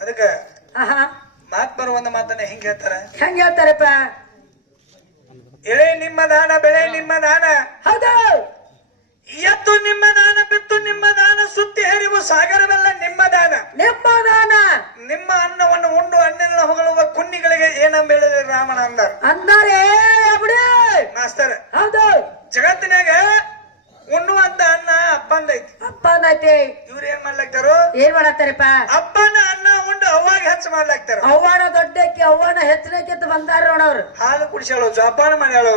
ಅದಕ್ಕ ಮಾತ್ ಬರುವಂತ ಮಾತನ್ನ ಹೆಂಗ್ ಹೇಳ್ತಾರ ಹೆಂಗ ಹೇಳ್ತಾರಪ್ಪ ಎಳೆ ನಿಮ್ಮ ದಾನ ಬೆಳೆ ನಿಮ್ಮ ದಾನ ಹೌದು ಎತ್ತು ನಿಮ್ಮ ದಾನ ಬಿತ್ತು ನಿಮ್ಮ ದಾನ ಸುತ್ತಿ ಹರಿವು ಸಾಗರವೆಲ್ಲ ನಿಮ್ಮ ದಾನ ನಿಮ್ಮ ಅನ್ನವನ್ನು ಉಂಡು ಅನ್ನಗಳ ಹೊಗಳುವ ಕುನ್ನಿಗಳಿಗೆ ಏನಂಬೇಳಿದ ರಾಮನ ಅಂದಾರೆ ಮಾಸ್ತರ್ ಹೌದು ಜಗತ್ತಿನಾಗ ಉಣ್ಣುವಂತ ಅನ್ನ ಅಪ್ಪಂದೈತಿ ಇವ್ರು ಏನ್ ಮಾಡ್ಲಾಕ್ತಾರೋ ಏನ್ ಮಾಡತ್ತಾರಪ್ಪ ಅಪ್ಪನ ಅನ್ನ ಉಂಡು ಅವಾಗ ಹೆಚ್ಚು ಮಾಡ್ಲಾಕ್ತಾರ ಅವ್ವನ ದೊಡ್ಡಕ್ಕೆ ಅವ್ವನ ಹೆಚ್ಚಿನಕ್ಕಿಂತ ಬಂದಾರ ನೋಡವ್ರು ಹಾಲು ಕುಡಿಸ್ಯಾಳು ಜೋಪಾನ ಮಾಡ್ಯಾಳು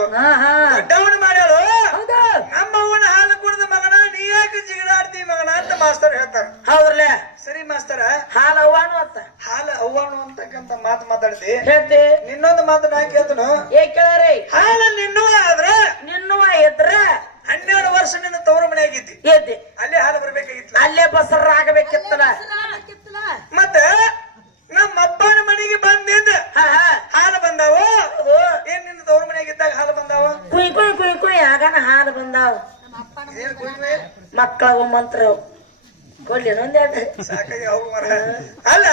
ದೊಡ್ಡವನು ಮಾಡ್ಯಾಳು ಹೌದು ನಮ್ಮ ಅವನ ಹಾಲು ಕುಡಿದ ಮಗನ ನೀ ಯಾಕೆ ಜಿಗಿದಾಡ್ತಿ ಮಗನ ಅಂತ ಮಾಸ್ತರ್ ಹೇಳ್ತಾರ ಹೌದ್ರಲ್ಲ ಸರಿ ಮಾಸ್ತರ ಹಾಲು ಅವ್ವಾನು ಅಂತ ಹಾಲು ಅವ್ವಾನು ಅಂತಕ್ಕಂತ ಮಾತು ಮಾತಾಡ್ತಿ ಹೇಳ್ತಿ ನಿನ್ನೊಂದು ಮಾತು ನಾ ಕೇಳ್ತನು ಏ ಕೇಳಾರಿ ಹಾಲು ನಿನ್ನುವ ಆದ್ರ ನಿನ್ನುವ ಇದ್ರ 12 ವರ್ಷ ನಿನ್ನ ತವರು ಮನೆ ಆಗಿದ್ದಿ ಎದ್ದಿ ಅಲ್ಲೇ ಹಾಲು ಬರ್ಬೇಕಾಗಿತ್ತು ಅಲ್ಲೇ ಬಸರ ಆಗಬೇಕಿತ್ತಲ್ಲ ಮತ್ತ ನಮ್ಮ ಅಪ್ಪನ ಮನೆಗೆ ಬಂದಿದ್ದ ಹಾಲು ಬಂದಾವ ಏನ್ ನಿನ್ನ ತವರು ಮನೆಯಾಗಿದ್ದಾಗ ಹಾಲು ಬಂದಾವ ಕುಯ್ ಕುಯ್ ಕುಯ್ ಕುಯ್ ಆಗನ ಹಾಲು ಬಂದಾವ ಮಕ್ಕಳ ಮಂತ್ರ ಕೊಡ್ಲಿ ಒಂದೆರಡು ಸಾಕಾಗಿ ಹೋಗು ಮರ ಅಲ್ಲ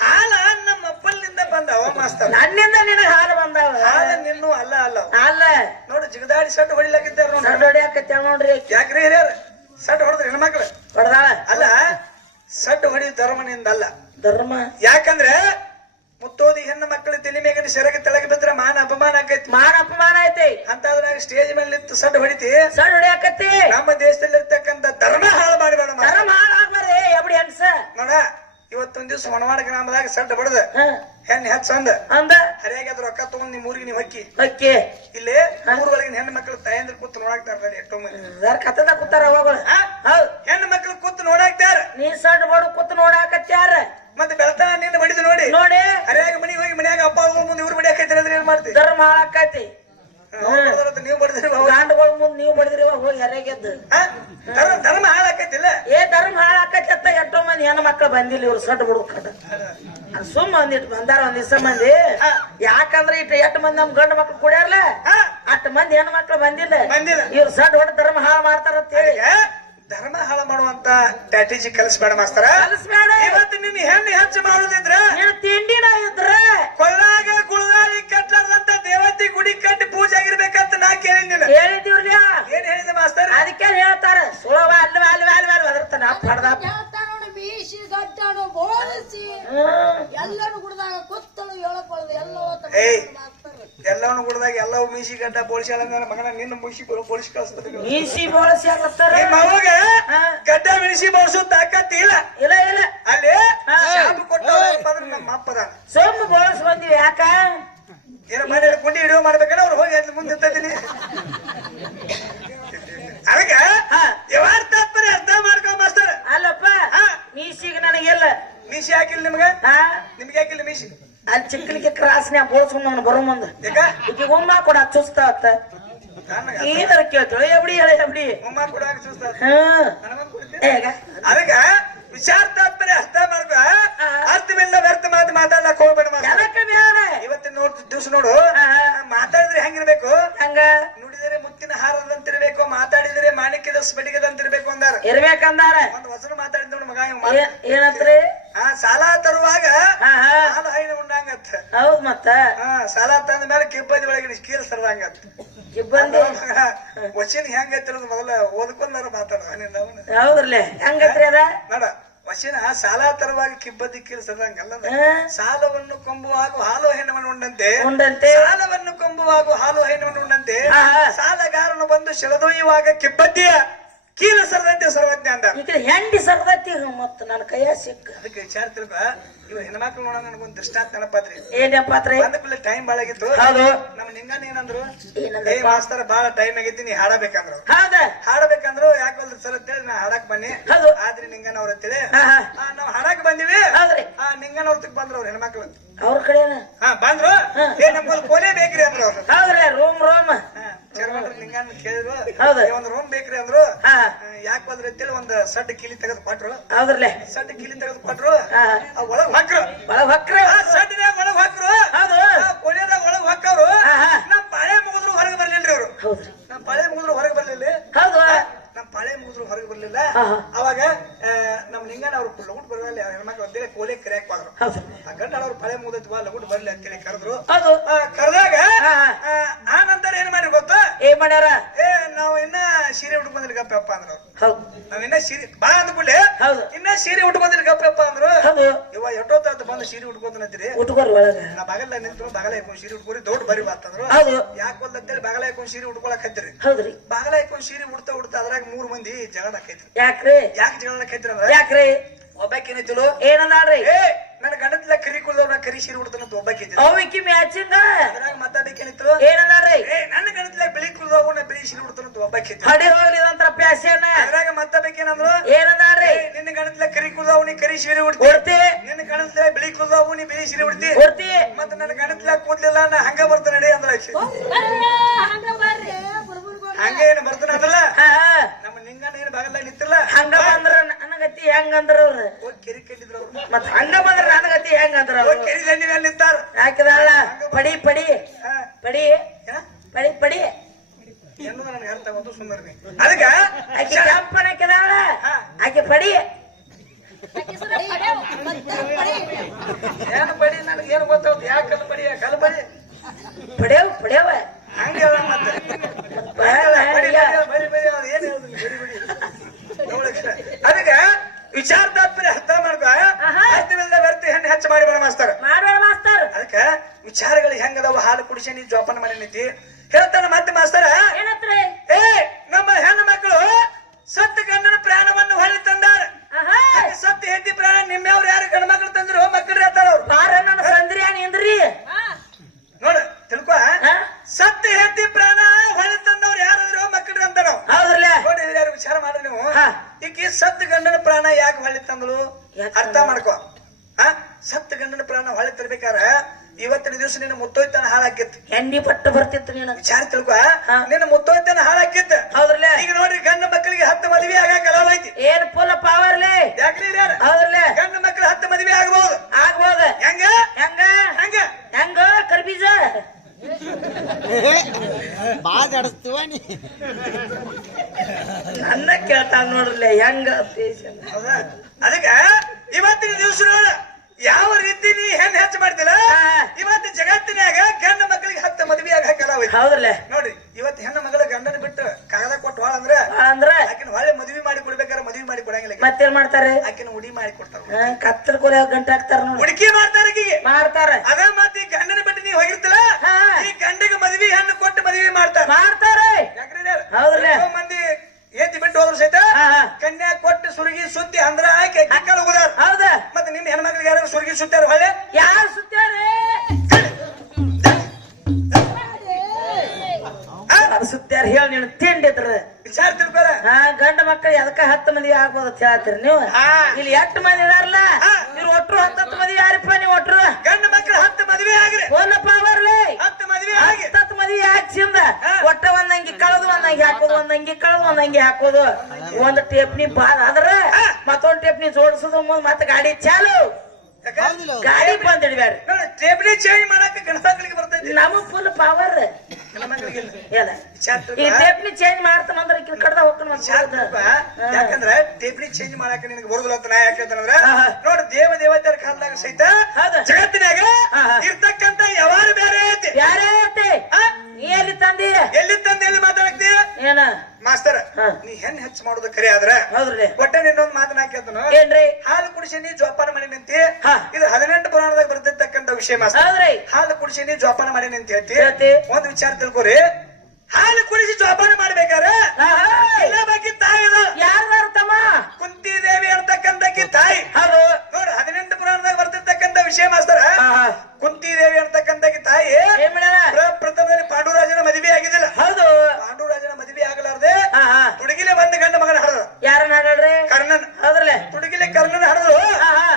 ಹಾಲ ನಮ್ಮ ಅಪ್ಪನಿಂದ ಬಂದಾವ ಮಾಸ್ತರ್ ನನ್ನಿಂದ ನಿನಗೆ ಹಾಲು ಬಂದಾವ ಹಾಲು ನಿನ್ನೂ ಅಲ್ಲ ಅಲ್ಲ ಅಲ್ಲ ನೋಡಿ ಜಿಗದಾಡಿ ಸಡ್ಡು ಹೊಡಿಲಾಕಿದ್ದಾರ ಹೊಡಿಯಾಕತ್ಯಾವ ನೋಡ್ರಿ ಯಾಕ್ರಿ ಹಿರಿಯರ್ ಸಡ್ಡು ಹೊಡೆದ್ರಿ ಹೆಣ್ಮಕ್ಳು ಹೊಡೆದಾಳ ಅಲ್ಲ ಸಡ್ಡು ಹೊಡಿ ಧರ್ಮನಿಂದ ಅಲ್ಲ ಧರ್ಮ ಯಾಕಂದ್ರೆ ಮುತ್ತೋದಿ ಹೆಣ್ಣು ಮಕ್ಕಳು ತಲೆ ಮೇಗಿನ ಸೆರಗ ತೆಳಗೆ ಬಿದ್ರೆ ಮಾನ ಅಪಮಾನ ಆಕೈತಿ ಮಾನ ಅಪಮಾನ ಐತಿ ಅಂತದ್ರಾಗ ಸ್ಟೇಜ್ ಮೇಲೆ ನಿಂತು ಸಡ್ಡು ಹೊಡಿತಿ ಸಣ್ಣ ಹೊಡಿಯಾಕತ್ತಿ ನಮ್ಮ ದೇಶದಲ್ಲಿರ್ತಕ್ಕಂಥ ಧರ್ಮ ಹಾಳು ಮಾಡಬೇಡ ಧರ್ಮ ಹಾಳಾಗ್ಬಾರ್ರಿ ಎಬ್ಡಿ ಅನ್ಸ ನೋಡ ಇವತ್ತೊಂದ್ ದಿವ್ಸ ಹೊಣವಾಡ ಗ್ರಾಮದಾಗ ಸಡ್ಡು ಹೊಡೆದ ಹೆಣ್ಣು ಹೆಚ್ಚ ಅಂದ ಹರಿಯಾಗಿ ಅದ್ರ ರೊಕ್ಕ ತಗೊಂಡ್ ನಿಮ್ ಊರಿಗೆ ನೀವು ಹಕ್ಕಿ ಅಕ್ಕಿ ಇಲ್ಲಿ ಊರೊಳಗಿನ ಹೆಣ್ಣು ಮಕ್ಕಳು ತಾಯಂದ್ರ ಕೂತು ನೋಡಾಕ್ತಾರ ಎಷ್ಟೋ ಮಂದಿ ಕತ್ತದ ಕೂತಾರ ಅವಾಗಳು ಹೌದ್ ಹೆಣ್ಣು ಮಕ್ಕಳು ಕೂತು ನೋಡಾಕ್ತಾರ ನೀ ಸಣ್ಣ ಬಡು ಕೂತ್ ನೋಡಾಕತ್ಯಾರ ಮತ್ತೆ ಬೆಳತಾನ ನಿನ್ನ ಬಡಿದು ನೋಡಿ ನೋಡಿ ಹರಿಯಾಗಿ ಮನಿಗೆ ಹೋಗಿ ಮನ್ಯಾಗ ಅಪ್ಪ ಮುಂದೆ ಇವ್ರು ಬಡಿಯಾಕೈತಿ ಅಂದ್ರೆ ಏನ್ ಮಾಡ್ತೀವಿ ಧರ್ಮ ಹಾಳಾಕೈತಿ ನೀವು ಬಡಿದ್ರಿ ಗಾಂಡುಗಳ ಮುಂದ್ ನೀವು ಬಡಿದ್ರಿ ಹೋಗಿ ಹರಿಯಾಗೆದ್ದು ಧರ್ಮ ಹಾಳಾಕೈತಿಲ್ಲ ಏ ಧರ್ಮ ಹಾಳಾಕೈತಿ ಅಂತ ಎಷ್ಟೋ ಮಂದಿ ಹೆಣ್ಣು ಮಕ್ಕಳು ಬಂದಿಲ್ಲ ಇವ್ರು ಸಡ್ಡು ಬಿಡ್ಕಂಡ ಸುಮ್ಮ ಒಂದಿಟ್ಟು ಬಂದಾರ ಒಂದ್ ದಿವಸ ಮಂದಿ ಯಾಕಂದ್ರೆ ಇಟ್ಟು ಎಷ್ಟು ಮಂದಿ ನಮ್ ಗಂಡು ಮಕ್ಳು ಕುಡಿಯಾರಲ್ಲ ಅಷ್ಟು ಮಂದಿ ಹೆಣ್ಣು ಮಕ್ಳು ಬಂದಿಲ್ಲ ಇವ್ರು ಸಡ್ ಹೊಡೆದ ಧರ್ಮ ಹಾಳು ಮಾಡ್ತಾರ ಅಂತ ಹೇಳಿ ಧರ್ಮ ಹಾಳು ಮಾಡುವಂತ ಸ್ಟ್ರಾಟಜಿ ಕಲಿಸ್ಬೇಡ ಮಾಸ್ತರ ಕಲಿಸ್ಬೇಡ ಇವತ್ತು ನಿನ್ನ ಹೆಣ್ಣು ಹೆಚ್ಚು ಮಾಡುದಿದ್ರ ತಿಂಡಿನ ಇದ್ರ ಕೊಲ್ಲಾಗ ಗುಳದಾಳಿ ಕಟ್ಲಾರ್ದಂತ ದೇವತಿ ಗುಡಿ ಕಟ್ಟಿ ಪೂಜೆ ಆಗಿರ್ಬೇಕಂತ ನಾ ಕೇಳಿದ್ನಿಲ್ಲ ಹೇಳಿದಿವ್ರಿ ಏನ್ ಹೇಳಿದೆ ಮಾಸ್ತರ್ ಅದಕ್ಕೆ ಹೇಳ್ತಾರ ಸುಳವ ಅಲ್ವ ಅಲ್ವ ಅಲ್ವ ಅಲ್ವ ಅದರ್ತಾನ ಪಡ್ದ ಬೀಸಿ ಗಡ್ಡಾಡು ಬೋಳಿಸಿ ಎಲ್ಲರೂ ಗುಡ್ದಾಗ ಕೊತ್ತಳು ಎಳಕೊಳ್ಳೋದು ಎಲ್ಲವನ್ನ ಗುಡ್ದಾಗ ಎಲ್ಲವೂ ಮೀಸಿ ಗಡ್ಡ ಬೋಳಿಸಿ ಮಗನ ನಿನ್ನ ಮುಗಿಸಿ ಬೋಳಿಸಿ ಕಳಿಸ್ತದೆ ಮೀಸಿ ಬೋಳಿಸಿ ಆಗ್ತಾರ ಅವಾಗ ಗಡ್ಡ ಮಿಣಿಸಿ ಬೋಳಿಸೋ ತಾಕತ್ ಇಲ್ಲ ಇಲ್ಲ ಇಲ್ಲ ಅಲ್ಲಿ ಶಾಪ್ ಕೊಟ್ಟ ನಮ್ಮ ಅಪ್ಪದ ಸೊಂಬು ಬೋಳಿಸ್ ಬಂದಿವಿ ಯಾಕ ಏನೋ ಮನೇಲಿ ಕುಂಡಿ ಹಿಡಿಯೋ ಮಾಡ್ಬೇಕಂದ್ರೆ ಅವ್ರು ಹೋಗಿ ಅಲ್ಲಿ ಮುಂದೆ ಇರ್ತೀನಿ ಅದಕ್ಕೆ ಯಾವಾರ ತಾತ್ಪರ್ಯ ಅರ್ಥ ಮಾಡ್ಕೊ ಮಾಸ್ತರ ಅಲ್ಲಪ್ಪ ಮೀಸಿಗೆ ನನಗೆಲ್ಲ ಮೀಸಿ ಹಾಕಿಲ್ಲ ನಿಮ್ಗೆ ಹಾಕಿಲ್ಲ ಮೀಸಿ ಅಲ್ಲಿ ಚಿಕ್ಕಲಿಕ್ಕೆ ಕ್ರಾಸ್ನ್ಯಾಗ ಬೋಳ್ಸ್ಕೊಂಡ್ ನಾನು ಬರೋ ಮುಂದೆ ಈಗ ಉಮ್ಮ ಕೂಡ ಚುಸ್ತಾವತ್ತ ಈತರ ಕೇಳ್ತಾಳೆ ಎಬ್ಡಿ ಹೇಳ ಎಬ್ಡಿ ಉಮ್ಮ ಕೂಡ ಚುಸ್ತ ಹೇಗ ಅದಕ್ಕ ವಿಚಾರ ತಾತ್ಪರ್ಯ ಅರ್ಥ ಮಾಡ್ಕೊ ಅರ್ಥವಿಲ್ಲ ವ್ಯರ್ಥ ಮಾತು ಮಾತಾಡ್ಲಕ್ ಹೋಗ್ಬೇಡ ಇವತ್ತಿನ ದಿವ್ಸ ನೋಡು ಮಾತಾಡಿದ್ರೆ ಹೆಂಗಿರ್ಬೇಕು ಹಂಗ ನುಡಿದರೆ ಮುತ್ತಿನ ಹಾರದಂತಿರ್ಬೇಕು ಮಾತಾಡಿದರೆ ಮಾಣಿಕ್ಯದ ಸ್ಫಟಿಕದಂತಿರ್ಬೇಕು ಅಂದಾರ ಇರ್ಬೇಕಂದಾರ ಒಂದ್ ವಚನ ಮಾತಾಡಿದ್ ನೋಡು ಮಗ ಏನತ್ರಿ ಸಾಲ ತರುವಾಗ ಹಾಲು ಹೈನ ಉಂಡಂಗತ್ತ ಹೌದ್ ಮತ್ತ ಸಾಲ ತಂದ ಮೇಲೆ ಕಿಬ್ಬದಿ ಒಳಗಿನ ಕೀಲ್ ಸರ್ದಂಗತ್ತ ಇಬ್ಬಂದಿ ವಚನ ಹೆಂಗೈತಿರೋದು ಮೊದಲ ಓದ್ಕೊಂಡಾರ ಮಾತಾಡ ಹೌದ್ರಲ್ಲೇ ಹೆಂಗೈತ್ರಿ ಅದ ನೋಡ ವಚನ ಸಾಲ ತರುವಾಗ ಕಿಬ್ಬದಿ ಕೀಲ್ ಸರ್ದಂಗಲ್ಲ ಸಾಲವನ್ನು ಕೊಂಬುವಾಗ ಹಾಲು ಹೆಣ್ಣವನ್ನು ಉಂಡಂತೆ ಸಾಲವನ್ನು ಕೊಂಬುವಾಗ ಹಾಲು ಹೆಣ್ಣವನ್ನು ಉಂಡಂತೆ ಸಾಲಗಾರನು ಬಂದು ಸೆಳೆದೊಯ್ಯುವಾಗ ಕಿಬ್ಬದ್ದಿಯ ಕೀಲ ಸರದಂತೆ ಸರ್ವಜ್ಞ ಅಂದ ಈಗ ಹೆಂಡಿ ಸರ್ದತಿ ಮತ್ತ ನನ್ನ ಕೈಯ ಸಿಕ್ಕ ಅದಕ್ಕೆ ವಿಚಾರ ತಿಳ್ಕ ಇವ ಹೆಣ್ಮಕ್ಳು ನೋಡ ನನಗೊಂದು ದೃಷ್ಟಾಂತ ನೆನಪಾತ್ರಿ ಏನಪ್ಪಾತ್ರಿ ಬಂದ ಟೈಮ್ ಬಾಳ ಆಗಿತ್ತು ಹೌದು ನಮ್ಮ ನಿಂಗನ ಏನಂದ್ರು ಏ ಮಾಸ್ತರ ಬಾಳ ಟೈಮ್ ಆಗೈತಿ ನೀ ಹಾಡಬೇಕಂದ್ರು ಹೌದ ಹಾಡಬೇಕಂದ್ರು ಯಾಕಂದ್ರೆ ಸರ್ ಅಂತೇಳಿ ನಾ ಹಾಡಕ್ ಬನ್ನಿ ಆದ್ರಿ ನಿಂಗನ ಅವ್ರ ಅಂತೇಳಿ ನಾವ್ ಹಾಡಕ್ ಬಂದಿವಿ ನಿಂಗನ ಅವ್ರ ಬಂದ್ರು ಅವ್ರ ಹೆಣ್ಮಕ್ಳು ಅವ್ರ ಕಡೆನ ಬಂದ್ರು ಏ ನಮ್ಗೊಂದು ಕೋಲೆ ಬೇಕ್ರಿ ಅಂದ್ರು ಅವ್ರು ಹೌದ್ರಿ ರೂಮ್ ಚೇರ್ಮನ್ ನಿಂಗನ್ ಕೇಳಿದ್ರು ಹೌದು ಒಂದ್ ರೂಮ್ ಬೇಕ್ರಿ ಅಂದ್ರು ಯಾಕೆ ಬಂದ್ರಿ ಅಂತೇಳಿ ಒಂದ್ ಸಡ್ ಕಿಲಿ ತೆಗೆದು ಕೊಟ್ರು ಹೌದ್ರಲ್ಲೇ ಸಡ್ ಕಿಲಿ ತೆಗೆದು ಕೊಟ್ರು ಒಳಗ್ ಹೊಕ್ರು ಸಡ್ಡಿನಾಗ ಒಳಗ್ ಹೊಕ್ರು ಕೊನೆಯದಾಗ ಒಳಗ್ ಹೊಕ್ಕವ್ರು ನಮ್ ಪಾಳೆ ಮುಗಿದ್ರು ಹೊರಗೆ ಬರ್ಲಿಲ್ರಿ ಅವ್ರು ಹೌದ್ರಿ ನಮ್ ಪಾಳೆ ಮುಗಿದ್ರು ಹೊರಗೆ ಬರ್ಲಿಲ್ಲ ಹೌದು ನಮ್ ಪಾಳೆ ಮುಗಿದ್ರು ಹೊರಗೆ ಬರ್ಲಿಲ್ಲ ಅವಾಗ ನಮ್ ಲಿಂಗನ ಅವ್ರು ಲಗುಟ್ ಬರಲ್ಲ ಹೆಣ್ಮಕ್ಳು ಅಂತೇಳಿ ಕೋಲೆ ಕರಿಯಾಕ್ ಹೋದ್ರು ಆ ಗಂಡ ಅವ್ರು ಪಳೆ ಮುಗ್ದೈತಿ ಬಾ ಲಗುಟ್ ಬರ್ಲಿ ಅಂತೇಳಿ ಕರೆದ್ರು ಕರೆದಾಗ ಆ ನಂತರ ಏನ್ ಮಾಡಿ ಗೊತ್ತಾ ಏನ್ ಮಾಡ್ಯಾರ ನಾವು ಇನ್ನ ಸೀರೆ ಉಟ್ಕೊಂಡ್ ಬಂದಿರಿ ಗಪ್ಪಪ್ಪ ಅಂದ್ರು ಹೌದು ನಾವ್ ಇನ್ನ ಸೀರೆ ಬಾ ಅಂದ್ಬಿಡ್ಲಿ ಹೌದು ಇನ್ನ ಸೀರೆ ಉಟ್ಕೊಂಡ್ ಬಂದಿರಿ ಗಪ್ಪಪ್ಪ ಅಂದ್ರು ಹೌದು ಇವ ಎಷ್ಟೊತ್ತಾತ ಬಂದು ಸೀರೆ ಉಟ್ಕೊಂಡ್ರಿ ಉಟ್ಕೋರ್ ಒಳಗ ನಾ ಬಾಗಲ್ಲ ನಿಂತು ಬಾಗಲ ಹಾಕೊಂಡ್ ಸೀರೆ ಉಟ್ಕೊರಿ ದೊಡ್ಡ ಬರಿ ಬಾತಂದ್ರು ಹೌದು ಯಾಕೆ ಅಂತೇಳಿ ಬಾಗಲ ಹಾಕೊಂಡ್ ಸೀರೆ ಉಟ್ಕೊಳಕ್ ಹತ್ತಿರಿ ಹೌದ್ರಿ ಬಾಗಲ ಹಾಕೊಂಡ್ ಸೀರೆ ಉಡ್ತಾ ಅದ್ರಾಗ 3 ಮಂದಿ ಜಗಳ ಹಾಕೈತ್ರಿ ಯಾಕ್ರಿ ಯಾಕೆ ಜಗಳ ಹಾಕೈತ್ರಿ ಅಂದ್ರೆ ಯಾಕ್ರಿ ಒಬ್ಬಾಕೇನೈತಿಲು ಏನಂದಾಳ್ರಿ ನನ್ನ ಗಂಡತ್ಲ ಕರಿ ಕುಳ್ದವ್ರ ಕರಿ ಸೀರೆ ಉಡ್ತಾನಂತ ಒಬ್ಬಾಕೈತಿ ಅವಿಕಿ ಮ್ಯಾಚಿಂಗ್ ಅದ್ರಾಗ ಮತ್ತಬೇಕೇನಿತ್ತು ಏನಂದಾಳ್ರಿ ನನ್ನ ಗಂಡತ್ಲ ಬಿಳಿ ಕುಳ್ದವ್ ನಾ ಬಿಳಿ ಸೀರೆ ಉಡ್ತಾನಂತ ಒಬ್ಬಾಕೈತಿ ಹೊಡಿ ಹೋಗ್ಲಿ ಇದಂತ್ರ ಪ್ಯಾಶನ್ ಅದ್ರಾಗ ಮತ್ತಬೇಕೇನಂದ್ರು ಏನಂದಾಳ್ರಿ ನಿನ್ನ ಗಂಡತ್ಲ ಕರಿ ಕುಳ್ದವ್ ನೀ ಕರಿ ಸೀರೆ ಉಡ್ತಿ ಕೊಡ್ತಿ ನಿನ್ನ ಗಂಡತ್ಲ ಬಿಳಿ ಕುಳ್ದವ್ ನೀ ಬಿಳಿ ಸೀರೆ ಉಡ್ತಿ ಕೊಡ್ತಿ ಮತ್ತ ನನ್ನ ಗಂಡತ್ಲ ಕೂಡ್ಲಿಲ್ಲ ನಾ ಹಂಗ ಬರ್ತಾನೆ ನಡಿ ಅಂದ್ರ ಹಂಗ ಬರ್ರಿ ಬುಡ್ಬುಡ್ಕೊಂಡು ಹಂಗ ಏನ್ ಬರ್ತಾನ ಅದಲ್ಲ ನಮ್ಮ ನಿಂಗಣ್ಣ ಏನ್ ಬಾಗಲ್ಲ ನಿಂತಿಲ್ಲ ಹಂಗ ಬಂದ್ರ ನನಗತಿ ಹೆಂಗಂದ್ರ ಅವ್ರ ಹೋಗಿ ಕೆರಿ ಕಂಡಿದ್ರು ಅವ್ರು ಮತ್ ಹಂಗ ಬಂದ್ರ ನನಗತಿ ಹೆಂಗಂದ್ರ ಹೋಗಿ ಅವ್ರು ಕೆರಿ ದಂಡಿ ಮೇಲೆ ನಿಂತಾರ ಯಾಕದಲ್ಲ ಪಡಿ ಪಡಿ ಹಾ. ಪಡಿ ಏನ ಪಡಿ ಪಡಿ ಏನು ನನಗೆ ಅರ್ಥ ಆಗೋದು ಸುಮ್ಮನೆ ಅದಕ್ಕ ಆಕೆ ಕೆಂಪನ ಹಾಕಿದಾಳ ಆಕೆ ಪಡಿ ಏನು ಬಡಿ ನನಗೆ ಏನು ಗೊತ್ತಾಗುತ್ತೆ ಯಾಕೆ ಕಲ್ಲು ಬಡಿ ಕಲ್ಲು ಬಡಿ ಪಡ್ಯಾವ ಪಡ್ಯಾವ ಹಂಗೆ ಹೇಳ ಮತ್ತೆ ಬಡಿ ಬಡಿ ಬಡಿ ಅದು ಏನು ಹೇಳುದು ಬಡಿ ಬಡಿ ಅದಕ್ಕೆ ವಿಚಾರ ತಾತ್ಪರ್ಯ ಅರ್ಥ ಮಾಡ್ಕೊ ಅರ್ಥವಿಲ್ಲದ ವ್ಯರ್ಥ ಹೆಣ್ಣು ಹೆಚ್ಚು ಮಾಡಿಬೇಡ ಮಾಸ್ತರ್ ಮಾಡ್ಬೇಡ ಮಾಸ್ತರ್ ಅದಕ್ಕೆ ವಿಚಾರಗಳು ಹೆಂಗದಾವ ಹಾಲು ಕುಡಿಸಿ ನೀ ಜೋಪಾನ ಮಾಡಿ ನಿಂತಿ ಹೇಳ್ತಾನ ಮತ್ತೆ ಮಾಸ್ತರ ಏನತ್ರಿ ನಮ್ಮ ಹೆಣ್ಣು ಮಕ್ಕಳು ಸತ್ತು ಗಂಡನ ಪ್ರಾಣವನ್ನು ಹೊಳಿ ತಂದಾರ ಸತ್ತು ಹೆಂಡತಿ ಪ್ರಾಣ ನಿಮ್ಮೆವ್ರು ಯಾರು ಗಂಡ ಮಕ್ಕಳು ತಂದ್ರು ಮಕ್ಕಳು ಹೇಳ್ತಾರ ಅವ್ರು ಬಾರ ನನ್ನ ಸಂದ್ರಿ ಏನ್ರಿ ನೋಡ ತಿಳ್ಕೊ ಸತ್ತು ಹೆಂಡತಿ ಪ್ರಾಣ ಹೊಳಿ ತಂದವ್ರು ಯಾರು ಮಕ್ಕಳು ಅಂತ ನಾವು ಹೌದ್ರಲ್ಲ ನೋಡಿ ಯಾರು ವಿಚಾರ ಮಾಡ್ರಿ ನೀವು ಈಕಿ ಸತ್ತು ಗಂಡನ ಪ್ರಾಣ ಯಾಕೆ ಹೊಳಿ ತಂದಳು ಅರ್ಥ ಮಾಡ್ಕೊ ಸತ್ತು ಗಂಡನ ಪ್ರಾಣ ಹೊಳಿ ತರ್ಬೇಕಾರ ಇವತ್ತಿನ ದಿವಸ ನಿನ್ನ ಮುತ್ತೋಯ್ತಾನ ಹಾಳಾಕಿತ್ತು ಎಣ್ಣಿ ಪಟ್ಟು ಬರ್ತಿತ್ತು ನೀನು ವಿಚಾರ ತಿಳ್ಕೊ ನಿನ್ನ ಮುತ್ತೋಯ್ತಾನ ಹಾಳಾಕಿತ್ತು ಹೌದ್ರಲ್ಲ ಈಗ ನೋಡ್ರಿ ಗಂಡ ಮಕ್ಕಳಿಗೆ 10 ಮದುವೆ ಆಗಾಕ ಅಲಾವ್ ಐತಿ ಏನ್ ಫುಲ್ ಪವರ್ಲಿ ಯಾಕ್ರಿ ಹೌದ್ರಲ್ಲ ಗಂಡ ಮಕ್ಕಳು 10 ಮದುವೆ ಆಗಬಹುದು ಆಗ್ಬೋದ ಹೆಂಗ ಹೆಂಗ ಹೆಂಗ ಹೆಂಗ ಕರ್ಬೀಜ ಬಾಳ ಜಡಿಸ್ತೀವ ನೀ ನನ್ನ ಕೇಳ್ತಾನ ನೋಡ್ರಲ್ಲ ಹೆಂಗ ಹೌದಾ ಅದಕ್ಕ ಇವತ್ತಿನ ದಿವಸ ನೋಡ ಯಾವ ರೀತಿ ನೀ ಹೆಣ್ಣು ಹೆಚ್ಚು ಮಾಡ್ತಿಲ್ಲ ಇವತ್ತು ಜಗತ್ತಿನಾಗ ಗಂಡ ಮಕ್ಕಳಿಗೆ 10 ಮದುವೆ ಆಗಾಕ ಅಲಾವ್ ಐತಿ ಹೌದ್ರಲ್ಲ ನೋಡ್ರಿ ಇವತ್ತು ಹೆಣ್ಣು ಮಗಳ ಗಂಡನ ಬಿಟ್ಟು ಕಾಗದ ಕೊಟ್ಟು ಅಂದ್ರ ಅಂದ್ರ ಆಕಿನ ಹೊಳೆ ಮದುವೆ ಮಾಡಿ ಕೊಡ್ಬೇಕಾದ್ರೆ ಮದುವೆ ಮಾಡಿ ಕೊಡಂಗಿಲ್ಲ ಮತ್ತೇನ್ ಮಾಡ್ತಾರೆ ಆಕಿನ ಉಡಿ ಮಾಡಿ ಕೊಡ್ತಾರ ಕತ್ತಲ್ ಕೊಲೆ ಗಂಟೆ ಹಾಕ್ತಾರ ನೋಡಿ ಹುಡುಕಿ ಮಾಡ್ತಾರ ಆಕಿಗೆ ಮಾಡ್ತಾರ ಅದ ಮತ್ತೆ ಈ ಗಂಡನ ಬಿಟ್ಟು ನೀ ಹೋಗಿರ್ತಿಲ್ಲ ಈ ಗಂಡಿಗೆ ಮದುವೆ ಹೆಣ್ಣು ಕೊಟ್ಟು ಮದುವೆ ಮಾಡ್ತಾರ ಮಾಡ್ತಾರೆ ಯಾಕ್ರಿ ಹೌದ್ರಲ್ಲ ಎಷ್ಟೋ ಮಂದಿ ಏತಿ ಬಿಟ್ಟು ಹೋದ್ರು ಸಹಿತ ಕನ್ಯಾ ಕೊಟ್ಟು ಸುರುಗಿ ಸುತ್ತಿ ಅಂದ್ರ ಆಕೆ ಕಿಕ್ಕಲ್ ಹೋಗುದಾರ ಹೌದ ಮತ್ತೆ ನಿಮ್ ಹೆಣ್ಮಕ್ಳಿಗೆ ಯಾರು ಸುರುಗಿ ಸುತ್ತಾರ ಹೊಳೆ ಯಾರು ಸುತ್ತಾರೆ ಸುತ್ತಾರ ಹೇಳಿ ನೀನು ತಿಂಡಿದ್ರ ವಿಚಾರ ತಿಳ್ಕೊಳ ಗಂಡ ಮಕ್ಕಳು ಎದಕ್ಕ 10 ಮಂದಿ ಆಗ್ಬೋದು ಅಂತ ಹೇಳ್ತೀರಿ ನೀವು ಇಲ್ಲಿ 8 ಮಂದಿ ಇದಾರಲ್ಲ ನೀವು ಒಟ್ರು 10 ಮಂದಿ ಯಾರಪ್ಪ ನೀವು ಒಟ್ರು ಗಂಡ ಮಕ್ಕಳು 10 ಮದುವೆ ಆಗ್ರಿ ಓನಪ್ಪ ಅವರ್ಲಿ 10 ಮದುವೆ ಆಗಿ 10 ಮದುವೆ ಹಾಕ್ಸಿಂದ ಒಟ್ಟ ಒಂದಂಗಿ ಕಳೆದು ಒಂದಂಗಿ ಹಾಕೋದು ಒಂದಂಗಿ ಕಳೆದು ಒಂದಂಗಿ ಹಾಕೋದು ಒಂದ್ ಟೇಪ್ನಿ ಬಾಳ ಆದ್ರ ಮತ್ತೊಂದ್ ಟೇಪ್ನಿ ಜೋಡಿಸೋದು ಮತ್ತೆ ಗಾಡಿ ಚಾಲು ಗಾಡಿ ಬಂದ್ ಹಿಡಿಬ್ಯಾರ ಟೇಬಲ್ ಚೇಂಜ್ ಮಾಡಾಕ ಗಂಡ ಮಕ್ಕಳಿಗೆ ಬರ್ತೈತಿ ನಮಗ್ ಫುಲ್ ಪವರ್ ಗಂಡ ಮಕ್ಕಳಿಗೆ ಇಲ್ಲ ಈ ಟೇಪ್ನಿ ಚೇಂಜ್ ಮಾಡ್ತಾನಂದ್ರ ಈ ಕಡ್ದ ಹೋಗ್ತಾನ ಯಾಕಂದ್ರ ಟೇಬಲ್ ಚೇಂಜ್ ಮಾಡಾಕ ನಿನಗೆ ಬರುದಿಲ್ಲ ಅಂತ ನಾ ಯಾಕಂತಂದ್ರ ನೋಡು ದೇವತೆಯರ ಕಾಲದಾಗ ಸಹಿತ ಜಗತ್ತಿನಾಗ ಇರ್ತಕ್ಕಂತ ಯಾವಾರು ಬೇರೆ ಐತಿ ಯಾರೇ ಐತಿ ನೀ ಎಲ್ಲಿ ತಂದಿ ಎಲ್ಲಿ ತಂದೆ ಎಲ್ಲಿ ಮಾತಾಡ್ತೀಯ ಏನ ಮಾಸ್ತರ ನೀ ಹೆಣ್ಣು ಹೆಚ್ಚು ಮಾಡೋದು ಕರೆ ಆದ್ರ ಹೌದ್ರಿ ಒಟ್ಟೆ ನಿನ್ನೊಂದು ಮಾತನ್ನ ಹಾಕಿರ್ತನು ಏನ್ರಿ ಹಾಲು ಕುಡಿಸಿ ನೀ ಜೋಪಾನ ಮಾಡಿ ನಿಂತಿ ಇದು 18 ಪುರಾಣದಾಗ ಬರ್ತಿರ್ತಕ್ಕಂತ ವಿಷಯ ಮಾಸ್ತರ ಹೌದ್ರಿ ಹಾಲು ಕುಡಿಸಿ ನೀ ಜೋಪಾನ ಮಾಡಿ ನಿಂತಿ ಹೇಳ್ತಿ. ಒಂದ್ ವಿಚಾರ ತಿಳ್ಕೊರಿ ಹಾಲು ಕುಡಿಸಿ ಜೋಪಾನ ಮಾಡ್ಬೇಕಾರ ಬಾಕಿ ತಾಯಿ ಯಾರು ತಮ್ಮ ಕುಂತಿ ದೇವಿ ಅಂತಕ್ಕಂತಕ್ಕಿ ತಾಯಿ ಹೌದು ನೋಡ್ರಿ 18 ಪುರಾಣದಾಗ ಬರ್ತಿರ್ತಕ್ಕಂತ ವಿಷಯ ಮಾಸ್ತರ ಕುಂತಿ ದೇವಿ ಅಂತಕ್ಕಂತಕ್ಕಿ ತಾಯಿ ಏನ್ ಮಾಡ್ಯಾರ ಪ್ರಥಮದಲ್ಲಿ ಪಾಂಡುರಾಜನ ಮದುವೆ ಆಗಿದಿಲ್ಲ ಹೌದು ಪಾಂಡುರಾಜನ ಮದುವೆ ಆಗಲಾರ್ದೆ ತುಡುಗಿಲೆ ಬಂದ ಗಂಡ ಮಗನ ಹಡದ ಯಾರನ್ನ ಹಾಡ್ರಿ ಕರ್ಣನ್ ಹೌದ್ರಲ್ಲ ತುಡುಗಿಲೆ ಕರ್ಣನ್ ಹಡದು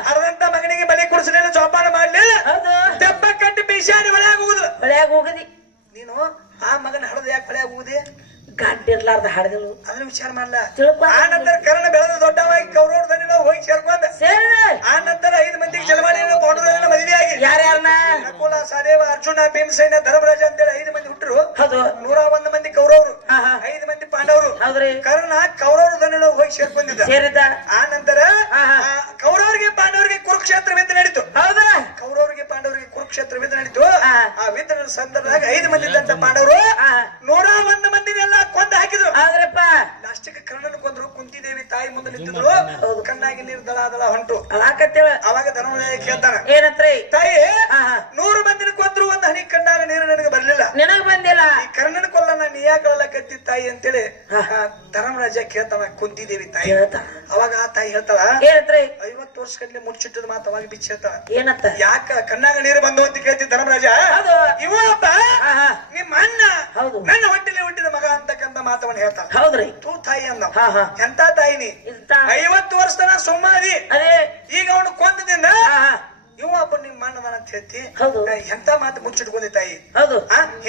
ಹಡದಂತ ಮಗನಿಗೆ ಬಲಿ ಕುಡಿಸಲಿಲ್ಲ ಜೋಪಾನ ಮಾಡ್ಲಿ ಹೌದು ದೆಬ್ಬ ಕಟ್ಟಿ ಬೀಸಾಡಿ ಒಳಗೆ ಹೋಗುದು ಹೊಳ್ಯಾಗ ಹೋಗದಿ ನೀನು ಆ ಮಗನ ಹಡದ ಯಾಕೆ ಒಳಗೆ ಹೋಗುದಿ ಗಂಟಿರ್ಲಾರ್ದ ಹಾಡಿದಳು ಅದನ್ನ ವಿಚಾರ ಮಾಡ್ಲ ತಿಳ್ಕೊ ಆ ನಂತರ ಕರ್ಣ ಬೆಳೆದ ದೊಡ್ಡವಾಗಿ ಕೌರವದಲ್ಲಿ ನಾವು ಹೋಗಿ ಸೇರ್ಕೊಂಡ ಸೇರಿ ಆ ನಂತರ 5 ಮಂದಿಗೆ ಜಲಮಾಡಿ ಪಾಂಡುರಾಜನ ಮದುವೆ ಆಗಿ ಯಾರ್ಯಾರನ್ನ ನಕುಲ ಸಹದೇವ ಅರ್ಜುನ ಭೀಮಸೇನ ಧರ್ಮರಾಜ ಅಂತೇಳಿ 5 ಮಂದಿ ಹುಟ್ಟರು ಹೌದು 101 ಮಂದಿ ಕೌರವರು 5 ಮಂದಿ ಪಾಂಡವರು ಹೌದ್ರಿ ಕರ್ಣ ಕೌರವರದಲ್ಲಿ ಹೋಗಿ ಸೇರ್ಕೊಂಡಿದ್ದ ಸೇರಿದ್ದ ಆ ನಂತರ ಕೌರವರಿಗೆ ಕುರುಕ್ಷೇತ್ರ ಯುದ್ಧ ನಡೀತು ಆ ಯುದ್ಧದ ಸಂದರ್ಭದಾಗ 5 ಮಂದಿ ಇದ್ದಂತ ಪಾಂಡವರು 101 ಮಂದಿನೆಲ್ಲ ಕೊಂದು ಹಾಕಿದ್ರು ಆದ್ರಪ್ಪ ಲಾಸ್ಟಿಗೆ ಕರ್ಣನ ಕೊಂದ್ರು ಕುಂತಿದೇವಿ ತಾಯಿ ಮುಂದೆ ನಿಂತಿದ್ರು ಕಣ್ಣಾಗಿ ನೀರು ದಳ ಹೊಂಟು ಅಲಾಕತ್ತೇವ ಅವಾಗ ಧರ್ಮರಾಯ ಕೇಳ್ತಾನ ಏನತ್ರಿ ತಾಯಿ 100 ಮಂದಿನ ಕೊಂದ್ರು ಒಂದು ಹನಿ ಕಣ್ಣಾಗ ನೀರು ನನಗೆ ಬರ್ಲಿಲ್ಲ ನಿನಗ್ ಬಂದಿಲ್ಲ ಈ ಕರ್ಣನ ಕೊಲ್ಲನ ನೀ ಯಾಕಲ್ಲ ಕತ್ತಿ ತಾಯಿ ಅಂತೇಳಿ ಧರ್ಮರಾಜ ಕೇಳ್ತಾನ ಕುಂತಿದೇವಿ ತಾಯಿ ಅವಾಗ ಆ ತಾಯಿ ಹೇಳ್ತಾಳ ಏನತ್ರಿ 50 ವರ್ಷ ಕಡ್ಲೆ ಮುಚ್ಚಿಟ್ಟದ ಮಾತು ಅವಾಗ ಬಿಚ್ಚಿ ಹೇಳ್ತಾಳ ಏನತ್ತ ಯಾಕ ಕಣ್ಣಾಗ ನೀರು ಬಂದು ಅಂತ ಕೇಳ್ತಿ ಧರ್ಮರಾಜ ಹೌದು ಇವಪ್ಪ ನಿಮ್ಮ ಅಣ್ಣ ಹೌದು ನನ್ನ ಹೊಟ್ಟೆಲಿ ಹುಟ್ಟಿದ ಮಗ ಅಂತಕ್ಕಂತ ಮಾತವನ್ನ ಹೇಳ್ತಾಳ ಹೌದ್ರಿ ತೂ ತಾಯಿ ಅಂದ ಹಾ ಹಾ ಎಂತ ತಾಯಿನಿ ಇಂತ 50 ವರ್ಷ ತನ ಸುಮ್ಮಾದಿ ಅದೇ ಈಗ ಅವನು ಕೊಂದದಿಂದ ಹಾ ಹಾ ಇವಪ್ಪ ನಿಮ್ಮ ಅಣ್ಣನ ಅಂತ ಹೇಳ್ತಿ ಹೌದು ಎಂತ ಮಾತು ಮುಚ್ಚಿಟ್ಕೊಂಡಿ ತಾಯಿ ಹೌದು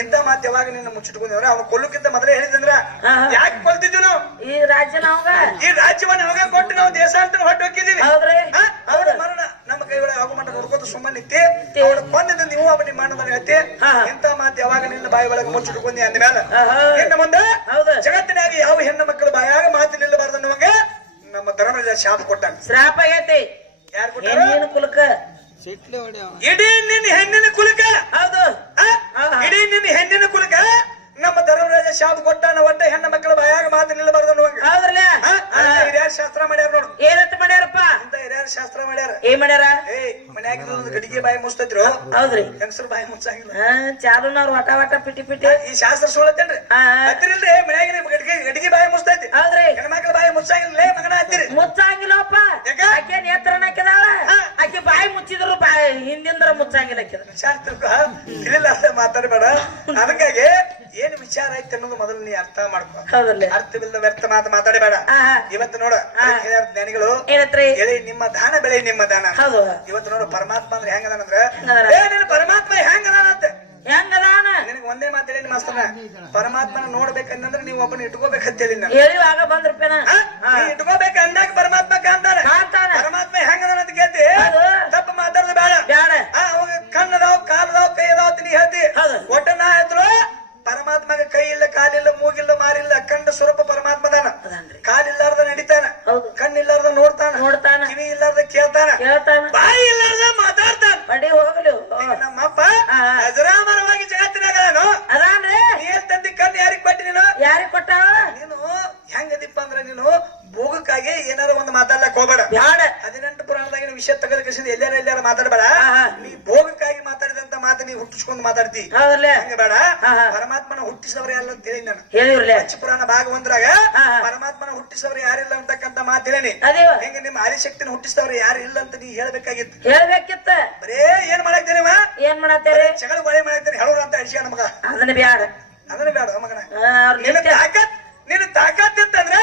ಇಂತ ಮಾತು ಯಾವಾಗ ನಿನ್ನ ಮುಚ್ಚಿಟ್ಕೊಂಡಿದ್ರ ಅವನು ಕೊಲ್ಲಕ್ಕಿಂತ ಮೊದಲೇ ಹೇಳಿದಂದ್ರ ಹಾ. ಯಾಕೆ ಕೊಲ್ತಿದ್ವಿ ನಾವು ಈ ರಾಜ್ಯನ ಅವಾಗ ಈ ರಾಜ್ಯವನ್ನ ಅವಾಗ ಕೊಟ್ಟು ನಾವು ದೇಶ ಅಂತ ಹೊಟ್ಟು ಹೋಗಿದ್ದೀವಿ ಹೌದ್ರಿ ಅವರ ಮರಣ ನಮ್ಮ ಕೈ ಒಳಗೆ ಆಗೋ ಮಟ್ಟ ನೋಡ್ಕೋತ ಸುಮ್ಮನೆ ನಿತ್ತಿ ಅವನು ಕೊಂದಿದ್ದ ನೀವು ಒಬ್ಬ ನಿಮ್ಮ ಅಣ್ಣನ ಹೇಳ್ತಿ ಇಂತ ಮಾತು ಯಾವಾಗ ನಿನ್ನ ಬಾಯಿ ಒಳಗೆ ಮುಚ್ಚಿಟ್ಕೊಂಡಿ ಅಂದ್ಮೇಲೆ ಇನ್ನು ಮುಂದೆ ಹೌದು ಜಗತ್ತಿನಾಗ ಯಾವ ಹೆಣ್ಣು ಮಕ್ಕಳು ಬಾಯಾಗ ಮಾತು ನಿಲ್ಲಬಾರ್ದು ನಮಗೆ ನಮ್ಮ ಧರ್ಮರಾಜ ಶಾಪ ಕೊಟ್ಟಾನ ಶ್ರಾಪ ಆಗೈತಿ ಯಾರು ಕೊಟ್ಟಾರ ಹೆಣ್ಣಿನ ಕುಲಕ ಸಿಟ್ಲೆ ಹೊಡ್ಯಾವ ಇಡೀ ನಿನ್ನ ಹೆಣ್ಣಿನ ಕುಲಕ ಹೌದು ಇಡೀ ನಿನ್ನ ಹೆಣ್ಣಿನ ಕುಲಕ ನಮ್ಮ ಧರ್ಮರಾಜ ಶಾಪ ಕೊಟ್ಟಾನ ಒಟ್ಟ ಹೆಣ್ಣು ಮಕ್ಕಳ ಬಾಯಾಗ ಮಾತು ನಿಲ್ಲಬಾರ್ದು ಅನ್ನುವಂಗ ಹೌದ್ರಲ್ಲ ಹಿರಿಯರ ಶಾಸ್ತ್ರ ಮಾಡ್ಯಾರ ನೋಡು ಏನಂತ ಮಾಡ್ಯಾರಪ್ಪ ಅಂತ ಹಿರಿಯರ ಶಾಸ್ತ್ರ ಮಾಡ್ಯಾರ ಏನ್ ಮಾಡ್ಯಾರ ಮನ್ಯಾಗ ಗಡಿಗೆ ಬಾಯಿ ಮುಚ್ತೈತ್ರು ಹೌದ್ರಿ ಹೆಂಗಸರು ಬಾಯಿ ಮುಚ್ಚಾಗಿಲ್ಲ ಚಾಲುನವ್ರು ವಟ ವಟ ಪಿಟಿ ಪಿಟಿ ಈ ಶಾಸ್ತ್ರ ಸುಳ್ಳತ್ತೇನ್ರಿ ಹತ್ತಿರಿಲ್ರಿ ಮನ್ಯಾಗ ನಿಮ್ ಗಡಿಗೆ ಬಾಯಿ ಮುಚ್ತೈತಿ ಹೌದ್ರಿ ಹೆಣ್ಮಕ್ಳ ಬಾಯಿ ಮುಚ್ಚಾಗಿಲ್ಲ ಮಗನ ಹತ್ತಿರಿ ಮುಚ್ಚಂಗಿಲ್ಲಪ್ಪ ಯಾಕ? ಆಕೆ ನೇತ್ರನ ಹಾಕಿದಾಳ ಆಕೆ ಬಾಯಿ ಮುಚ್ಚಿದ್ರು ಬಾಯಿ ಹಿಂದಿಂದ್ರ ಮುಚ್ಚಂಗಿಲ್ಲ ಹಾಕಿದ ಶಾಸ್ತ್ರಕ್ಕ ತಿಳಿಲ್ಲ ಮಾತಾಡಬೇಡ ಅದಕ್ಕಾಗಿ ಏನ್ ವಿಚಾರ ಐತಿ ಅನ್ನೋದು ಮೊದಲು ನೀ ಅರ್ಥ ಮಾಡ್ಕೊ ಹೌದಲ್ಲ ಅರ್ಥವಿಲ್ಲದ ವ್ಯರ್ಥ ಮಾತಾಡಬೇಡ ಇವತ್ತು ನೋಡ ಜ್ಞಾನಿಗಳು ಏನತ್ರಿ ಹೇಳಿ ನಿಮ್ಮ ದಾನ ಬೆಳೆ ನಿಮ್ಮ ದಾನ ಹೌದು ಇವತ್ತು ನೋಡು ಪರಮಾತ್ಮ ಅಂದ್ರೆ ಹೆಂಗದಾನಂದ್ರ ಹೆಂಗದಾನ? ನೀನು ಪರಮಾತ್ಮ ಹೆಂಗದಾನ ಅಂತ ಹೆಂಗದಾನ ನಿನಗೆ ಒಂದೇ ಮಾತಾಡಿ ಮಾಸ್ತನ ಪರಮಾತ್ಮನ ನೋಡ್ಬೇಕಂದ್ರೆ ನೀವು ಒಬ್ಬನ ಇಟ್ಕೋಬೇಕಂತೇಳಿ ನಾನು ಹೇಳಿವಾಗ ಬಂದ್ರಪ್ಪೇನ ಇಟ್ಕೋಬೇಕು ಅಂದಾಗ ಪರಮಾತ್ಮ ಕಾಣ್ತಾನ ಕಾಣ್ತಾನ. ಪರಮಾತ್ಮ ಹೆಂಗದಾನ ಅಂತ ಕೇಳ್ತಿ ಹೌದು. ತಪ್ಪು ಮಾತಾಡೋದು ಬೇಡ ಬ್ಯಾಡ ಅವಾಗ ಕಣ್ಣದಾವ್ ಕಾಲದಾವ್ ಕೈ ಅದಾವ್ ಅಂತ ನೀ ಹೇಳ್ತಿ ಹೌದು. ಒಟ್ಟ ನಾ ಹೇಳ್ರು ಪರಮಾತ್ಮಗ ಕೈ ಇಲ್ಲ ಕಾಲಿಲ್ಲ ಮೂಗಿಲ್ಲ ಮಾರಿಲ್ಲ ಕಂಡ ಸ್ವರೂಪ ಪರಮಾತ್ಮದಾನ ಅದಾನ್ರಿ. ಕಾಲಿಲ್ಲಾರ್ದ ನಡಿತಾನ ಹೌದು. ಕಣ್ಣಿಲ್ಲಾರ್ದ ನೋಡ್ತಾನ ನೋಡ್ತಾನ. ಕಿವಿ ಇಲ್ಲಾರ್ದ ಕೇಳ್ತಾನ ಕೇಳ್ತಾನ ಬಾಯಿ ಇಲ್ಲಾರ್ದ ಮಾತಾಡ್ತಾನ ಬಡಿ ಹೋಗ್ಲಿ ನಮ್ಮಪ್ಪ ಅಜರಾಮರವಾಗಿ ಜಗತ್ತಿನಾಗನು ಅದಾನ್ರಿ ನೀ ತಂದಿ ಕಣ್ಣು ಯಾರಿಗ್ ಕೊಟ್ಟಿ ನೀನು ಯಾರಿಗ್ ಕೊಟ್ಟಾವ ನೀನು ಹೆಂಗದಿಪ್ಪ ಅಂದ್ರೆ ನೀನು ಭೋಗಕ್ಕಾಗಿ ಏನಾರ ಒಂದು ಮಾತಾಡ್ಲಕ್ ಹೋಗ್ಬೇಡ ಬ್ಯಾಡ 18 ಪುರಾಣದಾಗಿನ ವಿಷಯ ತೆಗೆದ ಕೃಷ್ಣ ಎಲ್ಲಾರ ಮಾತಾಡಬೇಡ ನೀ ಭೋಗಕ್ಕಾಗಿ ಮಾತಾಡಿದಂತ ಮಾತು ನೀ ಹುಟ್ಟಿಸ್ಕೊಂಡು ಮಾತಾಡ್ತಿ ಹೌದಲ್ಲ ಹಂಗ ಬೇಡ ಪರಮಾತ್ಮನ ಹುಟ್ಟಿಸವ್ರ ಯಾರು ಅಂತ ಹೇಳಿ ನಾನು ಹೇಳಿರ್ಲೆ ಪುರಾಣ ಭಾಗ ಒಂದ್ರಾಗ ಪರಮಾತ್ಮನ ಹುಟ್ಟಿಸವ್ರು ಯಾರಿಲ್ಲ ಅಂತಕ್ಕಂತ ಮಾತು ಹೇಳೇನಿ ಅದೇವ ಹೆಂಗ ನಿಮ್ಮ ಆದಿಶಕ್ತಿನ ಹುಟ್ಟಿಸಿದವ್ರು ಯಾರು ಇಲ್ಲ ಅಂತ ನೀ ಹೇಳ್ಬೇಕಾಗಿತ್ತು ಹೇಳ್ಬೇಕಿತ್ತ ಬರೇ ಏನ್ ಮಾಡಾಕ್ತೇನೆ ಏನ್ ಮಾಡತ್ತೇರಿ ಜಗಳ ಗೊಳೆ ಮಾಡಾಕ್ತೇನೆ ಹೇಳೋರು ಅಂತ ಅಳಿಸ್ಯಾನ ಮಗ ಅದನ್ನ ಬ್ಯಾಡ ಅದನ್ನ ಬೇಡ ಮಗನ ಅವ್ರ್ ನಿನ್ನ ನಿತ್ಯ- ತಾಕತ್ ನಿನ್ನ ತಾಕತ್ ಇತ್ತಂದ್ರೆ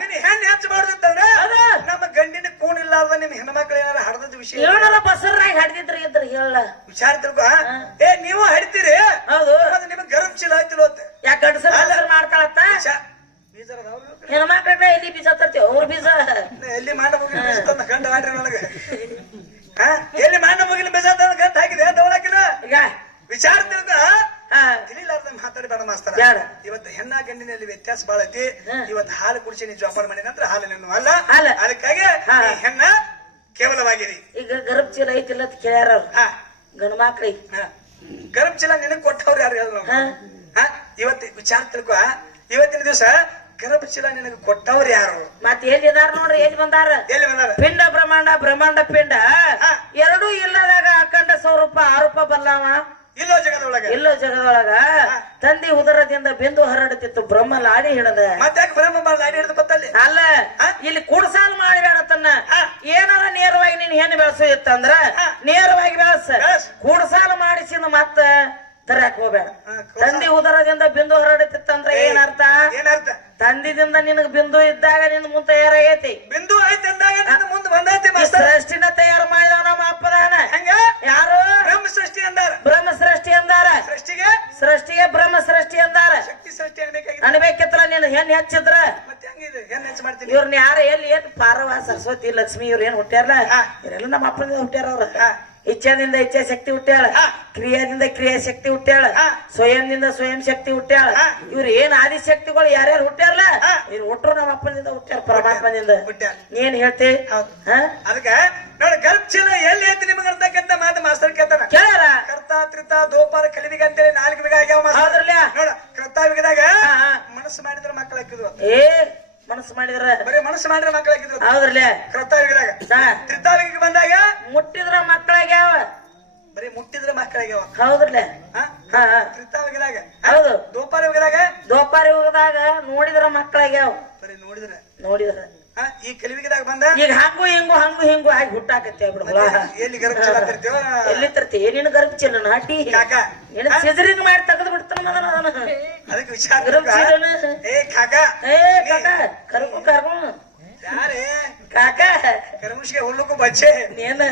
ನಿನ್ನ ಹೆಣ್ಣು ಹೆಚ್ಚು ಮಾಡುದಿತ್ತಂದ್ರೆ ಅದ. ನಮ್ಮ ಗಂಡಿನ ಕೂನ್ ಇಲ್ಲಾರ್ದ ನಿಮ್ ಹೆಣ್ಮಕ್ಳು ಏನಾರ ಹಡದ ವಿಷಯ ಹೇಳಲ್ಲ ಬಸರ್ನಾಗ ಹಡ್ದಿದ್ರು ಇದ್ರ ಹೇಳ ವಿಚಾರ ತಿಳ್ಕೊ ನೀವು ಹಡಿತೀರಿ ಹೌದು ಅದು ನಿಮಗ್ ಗರಂ ಚೀಲ ಆಯ್ತಿಲ್ಲ ಅಂತ ಯಾಕೆ ಗಂಡಸರ್ ಮಾಡ್ತಾಳತ್ತ ಬೀಜರ ಅದಾವ್ರಿ? ಹೆಣ್ಮಕ್ಳ ಎಲ್ಲಿ ಬೀಜ ತರ್ತೀವಿ ಅವ್ರ ಬೀಜ ಎಲ್ಲಿ ಮಾಡ ಮುಗಿನ ಬೀಜ ತಂದ ಗಂಡ ಹಾಡ್ರಿ ನನಗೆ ಎಲ್ಲಿ ಮಾಡ ಮುಗಿನ ಬೀಜ ತಂದ ಗಂಡ ಹಾಕಿದೆ ದವಳಕಿನ ಈಗ ವಿಚಾರ ತಿಳ್ಕೊ ತಿಳಿಲಾರ್ದ ಮಾತಾಡಬೇಡ ಮಾಸ್ತರ ಬ್ಯಾಡ. ಇವತ್ತು ಹೆಣ್ಣ ಗಂಡಿನಲ್ಲಿ ವ್ಯತ್ಯಾಸ ಬಾಳ ಐತಿ ಇವತ್ತು ಹಾಲು ಕುಡಿಸಿ ನೀ ಜೋಪಾನ ಮಾಡಿ ನಂತರ ಹಾಲು ನಿನ್ನು ಅಲ್ಲ ಅಲ್ಲ. ಅದಕ್ಕಾಗಿ ಈ ಹೆಣ್ಣ ಕೇವಲವಾಗಿದೆ ಈಗ ಗರ್ಭ ಚೀಲ ಐತಿಲ್ಲ ಅಂತ ಕೇಳ್ಯಾರ ಅವ್ರು ಗಂಡು ಮಕ್ಳಿಗೆ ಗರಂ ಚೀಲ ನಿನಗ್ ಕೊಟ್ಟವ್ರು ಯಾರು ಹೇಳ ಇವತ್ತು ವಿಚಾರ ತಿಳ್ಕೊ ಇವತ್ತಿನ ದಿವಸ ಗರ್ಭ ಚೀಲ ನಿನಗೆ ಕೊಟ್ಟವ್ರು ಯಾರು ಮತ್ತೆ ಎಲ್ಲಿ ಇದಾರ ನೋಡ್ರಿ ಎಲ್ಲಿ ಬಂದಾರ ಎಲ್ಲಿ ಬಂದಾರ ಪಿಂಡ ಬ್ರಹ್ಮಾಂಡ ಪಿಂಡ ಎರಡೂ ಇಲ್ಲದಾಗ ಅಖಂಡ ಸ್ವರೂಪ ಆರೋಪ ಬಲ್ಲವ ಇಲ್ಲೋ ಜಗದೊಳಗೆ ಇಲ್ಲೋ ಜಗದೊಳಗ ತಂದಿ ಉದರದಿಂದ ಬಿಂದು ಹರಡುತ್ತಿತ್ತು ಬ್ರಹ್ಮ ಲಾಡಿ ಹಿಡದ ಮತ್ತೆ ಯಾಕೆ ಬ್ರಹ್ಮ ಬಾಳ ಲಾಡಿ ಹಿಡಿದು ಬತ್ತಲ್ಲಿ ಅಲ್ಲ ಇಲ್ಲಿ ಕುಡ್ಸಾಲ್ ಮಾಡಿಬೇಡ ತನ್ನ ಏನಾರ ನೇರವಾಗಿ ನೀನ್ ಹೆಣ್ಣು ಬೆಳೆಸೋ ಇತ್ತಂದ್ರ ನೇರವಾಗಿ ಬೆಳೆಸ ಕುಡ್ಸಾಲ ಮಾಡಿಸಿದ ಮತ್ತ ತರಕ್ ಹೋಗ್ಬೇಡ ತಂದಿ ಉದರದಿಂದ ಬಿಂದು ಹರಡುತ್ತಿತ್ತಂದ್ರ ಏನರ್ಥ ಏನರ್ಥ ತಂದಿದಿಂದ ನಿನಗ್ ಬಿಂದು ಇದ್ದಾಗ ನಿನ್ ಮುಂದೆ ತಯಾರಾಗೈತಿ ಬಿಂದು ಆಯ್ತು ಅಂದಾಗ ನಿನ್ನ ಮುಂದೆ ಬಂದೈತಿ ಮಾಸ್ತರ್ ಸೃಷ್ಟಿನ ತಯಾರು ಮಾಡಿದವ ನಮ್ಮ ಅಪ್ಪದಾನ ಹಂಗ ಯಾರು ಬ್ರಹ್ಮ ಸೃಷ್ಟಿ ಅಂದಾರ ಬ್ರಹ್ಮ ಸೃಷ್ಟಿ ಅಂದಾರ ಸೃಷ್ಟಿಗೆ ಬ್ರಹ್ಮ ಸೃಷ್ಟಿ ಅಂದಾರ ಶಕ್ತಿ ಸೃಷ್ಟಿ ಅನ್ಬೇಕಾಗಿತ್ತು ಅನ್ಬೇಕಿತ್ತಲ್ಲ ನೀನು ಹೆಣ್ ಹೆಚ್ಚಿದ್ರ ಮತ್ತೆ ಹಂಗಿದೆ ಏನ್ ಹೆಚ್ಚು ಮಾಡ್ತೀನಿ ಇವ್ರನ್ನ ಯಾರ ಎಲ್ಲಿ ಏನ್ ಪಾರವ ಸರಸ್ವತಿ ಲಕ್ಷ್ಮಿ ಇವ್ರ ಏನ್ ಹುಟ್ಟ್ಯಾರಲ್ಲ ಇವರೆಲ್ಲ ನಮ್ಮ ಅಪ್ಪನಿಂದ ಹುಟ್ಟ್ಯಾರ ಅವ್ರ ಇಚ್ಛಾದಿಂದ ಇಚ್ಛಾ ಶಕ್ತಿ ಹುಟ್ಟ್ಯಾಳ ಕ್ರಿಯಾದಿಂದ ಕ್ರಿಯಾ ಶಕ್ತಿ ಹುಟ್ಟ್ಯಾಳ ಸ್ವಯಂದಿಂದ ಸ್ವಯಂ ಶಕ್ತಿ ಹುಟ್ಟ್ಯಾಳ ಇವ್ರು ಏನ್ ಆದಿಶಕ್ತಿಗಳು ಯಾರ್ಯಾರು ಹುಟ್ಟ್ಯಾರಲ್ಲ ಇವ್ರು ಹುಟ್ಟರು ನಮ್ಮ ಅಪ್ಪನಿಂದ ಹುಟ್ಟ್ಯಾರ ಪರಮಾತ್ಮನಿಂದ ನೀನ್ ಹೇಳ್ತಿ ಅದಕ್ಕೆ ನೋಡಿ ಗರ್ಭ ಚೀಲ ಎಲ್ಲಿ ಐತಿ ನಿಮಗ ಅಂತಕ್ಕಂತ ಮಾತು ಮಾಸ್ತರ್ ಕೇಳ್ತಾನ ಕೇಳ್ಯಾರ ಕರ್ತ ಹೌದ್ರಲ್ಲೇ ಕೃತಾಯುಗದಾಗ ತ್ರೇತಾಯುಗಕ್ಕೆ ಬಂದಾಗ ಮುಟ್ಟಿದ್ರ ಮಕ್ಕಳಾಗ್ಯಾವ ಬರೀ ಮುಟ್ಟಿದ್ರೆ ಮಕ್ಕಳಿಗೆ ಹೌದ್ರಲ್ಲೇ ತ್ರೇತಾಯುಗದಾಗ ಹೌದು ದ್ವಾಪರಯುಗದಾಗ ದ್ವಾಪಾರ ಯುಗದಾಗ ನೋಡಿದ್ರ ಮಕ್ಕಳಾಗ್ಯಾವ ಬರೀ ನೋಡಿದ್ರೆ ನೋಡಿದ್ರ ಈ ಕಲಿಯುಗದಾಗ ಬಂದ ಈಗ ಹಂಗು ಹಿಂಗು ಆಗಿ ಹುಟ್ಟಾಕತ್ತೆ ಬಿಡ ಎಲ್ಲಿ ಗರ್ಭ ಚಲಾತಿರ್ತೀವ ಎಲ್ಲಿ ತರ್ತಿ ಏನೇನು ಗರ್ಭ ಚೆಲ್ಲ ನಾಟಿ ಕಾಕ ಏನ ಸಿಜರಿಂಗ್ ಮಾಡಿ ತೆಗೆದು ಬಿಡ್ತಾನ ಅದಕ್ಕೆ ವಿಚಾರ ಗರ್ಭ ಚೀಲನ ಏ ಕಾಕ ಏ ಕಾಕ ಕರ್ಕೊ ಯಾರೇ ಕಾಕ ಕರ್ಮುಷ್ಗೆ ಹುಲ್ಲುಕು ಬಚ್ಚೆ ಏನ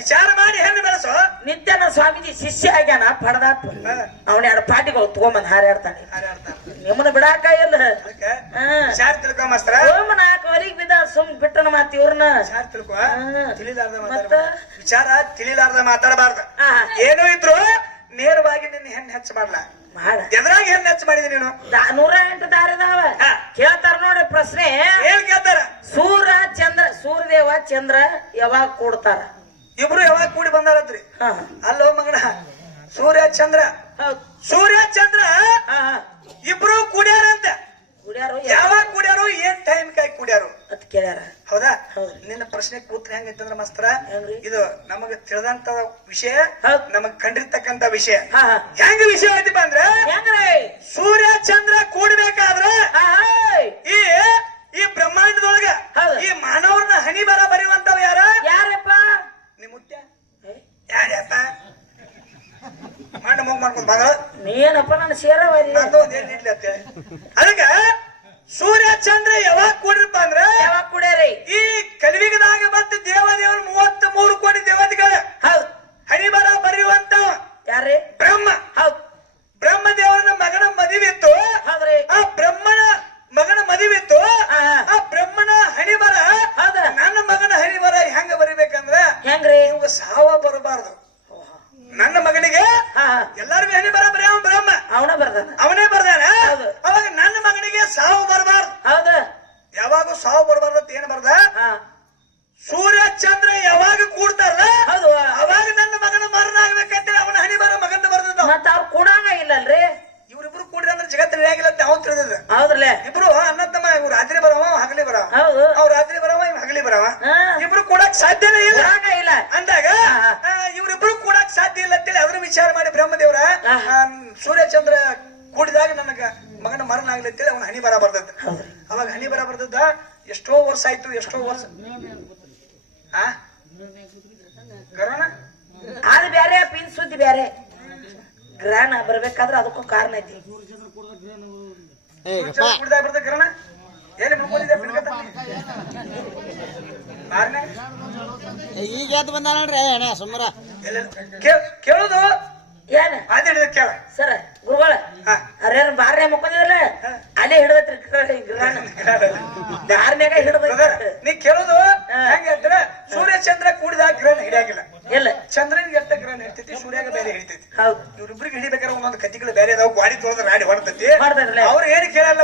ವಿಚಾರ ಮಾಡಿ ಹೆಣ್ಣು ಬೆಳೆಸೋ ನಿತ್ಯಾನ ಸ್ವಾಮೀಜಿ ಶಿಷ್ಯ ಆಗ್ಯಾನ ಪಡದಾಪ ಅವನ ಎರಡು ಪಾಟಿಗಳು ತಗೊಂಬಂದ್ ಹಾರಾಡ್ತಾನೆ ನಿಮ್ಮನ್ನ ಬಿಡಾಕ ಇಲ್ಲ ವಿಚಾರ ತಿಳ್ಕೊ ಮಾಸ್ತರ ಸೋಮ 4 ವರೆಗೆ ಬಿದ್ದ ಸುಮ್ ಬಿಟ್ಟನ ಮಾತ್ ಇವ್ರನ್ನ ವಿಚಾರ ತಿಳ್ಕೊ ವಿಚಾರ ತಿಳಿಲಾರ್ದ ಮಾತಾಡಬಾರ್ದು ಏನೋ ಇದ್ರು ನೇರವಾಗಿ ನಿನ್ನ ಹೆಣ್ಣು ಹೆಚ್ಚು ಮಾಡ್ಲಾ ಎದ್ರಾಗ ಹೆಣ್ಣು ಹೆಚ್ಚು ಮಾಡಿದಿ ನೀನು 108 ದಾರಿದಾವ ಕೇಳ್ತಾರ ನೋಡಿ ಪ್ರಶ್ನೆ ಏನ್ ಕೇಳ್ತಾರ ಸೂರ್ಯದೇವ ಚಂದ್ರ ಯಾವಾಗ ಕೂಡ್ತಾರ ಇಬ್ರು ಯಾವಾಗ ಕೂಡಿ ಬಂದಾರತ್ರಿ ಅಲ್ಲೋ ಮಗನ ಸೂರ್ಯ ಚಂದ್ರ ಇಬ್ರು ಕೂಡ್ಯಾರಂತ ಯಾವಾಗ ಕೂಡ್ಯಾರು ಏನ್ ಟೈಮ್ ಕಾಯಿ ಕೂಡ್ಯಾರು ಅದ್ ಕೇಳ್ಯಾರ ಹೌದಾ ನಿನ್ನ ಪ್ರಶ್ನೆ ಕೂತ್ರೆ ಹೆಂಗೈತಂದ್ರ ಮಾಸ್ತರ ಇದು ನಮಗ ತಿಳಿದಂತ ವಿಷಯ ನಮಗ್ ಕಂಡಿರ್ತಕ್ಕಂತ ವಿಷಯ ಹೆಂಗ ವಿಷಯ ಐತಿಪ್ಪ ಅಂದ್ರೆ ಸೂರ್ಯ ಚಂದ್ರ ಕೂಡ್ಬೇಕಾದ್ರ ಈ ಬ್ರಹ್ಮಾಂಡದೊಳಗ ಈ ಮಾನವರನ್ನ ಹನಿ ಬರ ಬರೆಯುವಂತವ್ ಯಾರಪ್ಪ ನಿಮ್ ಮುತ್ಯ ಯಾರಪ್ಪ ಮಂಡ ಮೂಗ್ ಮಾಡ್ಕೊಂಡ್ ಬಂದ್ರ ನೀನಪ್ಪ ನಾನು ಸೇರವರಿ ಒಂದ್ ಏನ್ ಇಡ್ಲಿ ಅಂತೇಳಿ ಅದಕ್ಕ ಸೂರ್ಯ ಚಂದ್ರ ಯಾವಾಗ ಕೂಡಿರಪ್ಪ ಅಂದ್ರ ಯಾವಾಗ ಕೂಡ್ಯಾರಿ ಈ ಕಲಿಯುಗದಾಗ ಮತ್ತೆ ದೇವದೇವರು 33 ಕೋಟಿ ದೇವತೆಗಳ ಹನಿ ಬರ ಬರೆಯುವಂತವ ಯಾರೇ ಬ್ರಹ್ಮ ಬ್ರಹ್ಮ ದೇವರನ್ನ ಮಗನ ಮದುವಿತ್ತು ಆ ಬ್ರಹ್ಮನ ಮಗನ ಮದುವಿತ್ತು ಆ ಬ್ರಹ್ಮನ ಹಣಿ ಬರ ನನ್ನ ಮಗನ ಹಣಿ ಬರ ಹೆಂಗ ಬರಿಬೇಕಂದ್ರ ಹೆಂಗ್ರಿ ಇವಾಗ ಸಾವ ಬರಬಾರ್ದು ನನ್ನ ಮಗನಿಗೆ ಎಲ್ಲರಿಗೂ ಹಣಿ ಬರ ಬರೀ ಅವನ ಬ್ರಹ್ಮ ಅವನೇ ಬರ್ದಾನ ಅವಾಗ ನನ್ನ ಮಗನಿಗೆ ಸಾವು ಬರಬಾರ್ದು ಯಾವಾಗ ಸಾವು ಬರಬಾರ್ದು ಅಂತ ಏನ್ ಬರ್ದ ಸೂರ್ಯ ಚಂದ್ರ ಯಾವಾಗ ಕೂಡ್ತಾರಲ್ಲ ಅವಾಗ ನನ್ನ ಮಗನ ಮರಣ ಆಗ್ಬೇಕಂತೇಳಿ ಅವನ ಹಣಿ ಬರ ಮಗನ ಬರ್ದ ಮತ್ತ ಅವ್ರು ಕೂಡಂಗ ಇಲ್ಲಲ್ರಿ ಇವ್ರಿಬ್ರು ಕೂಡಿರ ಅಂದ್ರೆ ಜಗತ್ತಿನ ಹೇಗಿಲ್ಲ ಅಂತ ಅವ್ರು ತಿಳಿದ ಹೌದ್ರಲ್ಲೇ ಇಬ್ರು ಅಣ್ಣ ತಮ್ಮ ಇವ್ರು ರಾತ್ರಿ ಬರವ ಹಗಲಿ ಬರವ ಹೌದು ಅವ್ರು ರಾತ್ರಿ ಬರವ ಇವ್ ಹಗಲಿ ಬರವ ಇಬ್ರು ಕೂಡಕ್ ಸಾಧ್ಯನೇ ಇಲ್ಲ ಅಂದಾಗ ಇವ್ರಿಬ್ರು ಕೂಡಕ್ ಸಾಧ್ಯ ಇಲ್ಲ ಅಂತೇಳಿ ಅದ್ರ ವಿಚಾರ ಮಾಡಿ ಬ್ರಹ್ಮದೇವ್ರ ಸೂರ್ಯ ಚಂದ್ರ ಕೂಡಿದಾಗ ನನಗ ಮಗನ ಮರಣ ಆಗ್ಲಿ ಅಂತೇಳಿ ಅವ್ನ ಹನಿ ಬರ ಬರ್ತದ ಅವಾಗ ಹನಿ ಬರ ಬರ್ತದ ಎಷ್ಟೋ ವರ್ಷ ಆಯ್ತು ಎಷ್ಟೋ ವರ್ಷ ಕರೋನಾ ಅದು ಬ್ಯಾರೆ ಪಿನ್ ಸುದ್ದಿ ಬ್ಯಾರೆ ಗ್ರಹಣ ಬರ್ಬೇಕಾದ್ರೆ ಅದಕ್ಕೂ ಕಾರಣ ಐತಿ ಕುಡ್ದಾಗ ಬರ್ತದ ಕರೋನಾ ಎಲ್ಲಿ ಬಿಡ್ಕೊಂಡಿದ್ದೆ ಈಗ ಎದ್ದು ಬಂದ ನೋಡ್ರಿ ಅಣ್ಣ ಸುಮ್ಮರ ಕೇಳುದು ಏನ ಅದೇ ಹಿಡಿದ ಕೇಳ ಸರ ಗುರುಗಳ ಅರೇನ್ ಬಾರ್ನೆ ಮುಕ್ಕೊಂಡಿದ್ರಲ್ಲ ಅಲ್ಲೇ ಹಿಡಿದೈತ್ರಿ ಗ್ರಹಣ ಬಾರ್ನ್ಯಾಗ ಹಿಡಿದ ನೀ ಕೇಳುದು ಹೆಂಗ ಅಂದ್ರೆ ಸೂರ್ಯ ಚಂದ್ರ ಕೂಡಿದಾಗ ಗ್ರಹಣ ಹಿಡಿಯಾಗಿಲ್ಲ ಇಲ್ಲ ಚಂದ್ರನಿಗೆ ಎಷ್ಟ ಗ್ರಹಣ ಹಿಡಿತೈತಿ ಸೂರ್ಯಾಗ ಬೇರೆ ಹಿಡಿತೈತಿ ಹೌದು ಇವ್ರಿಬ್ರಿಗೆ ಹಿಡಿಬೇಕಾದ್ರೆ ಒಂದೊಂದು ಕತ್ತಿಗಳು ಬೇರೆ ಅದಾವ ಗಾಡಿ ತೊಳೆದ್ರೆ ರಾಡಿ ಹೊಡ್ತೈತಿ ಅವ್ರು ಏನು ಕೇಳಲ್ಲ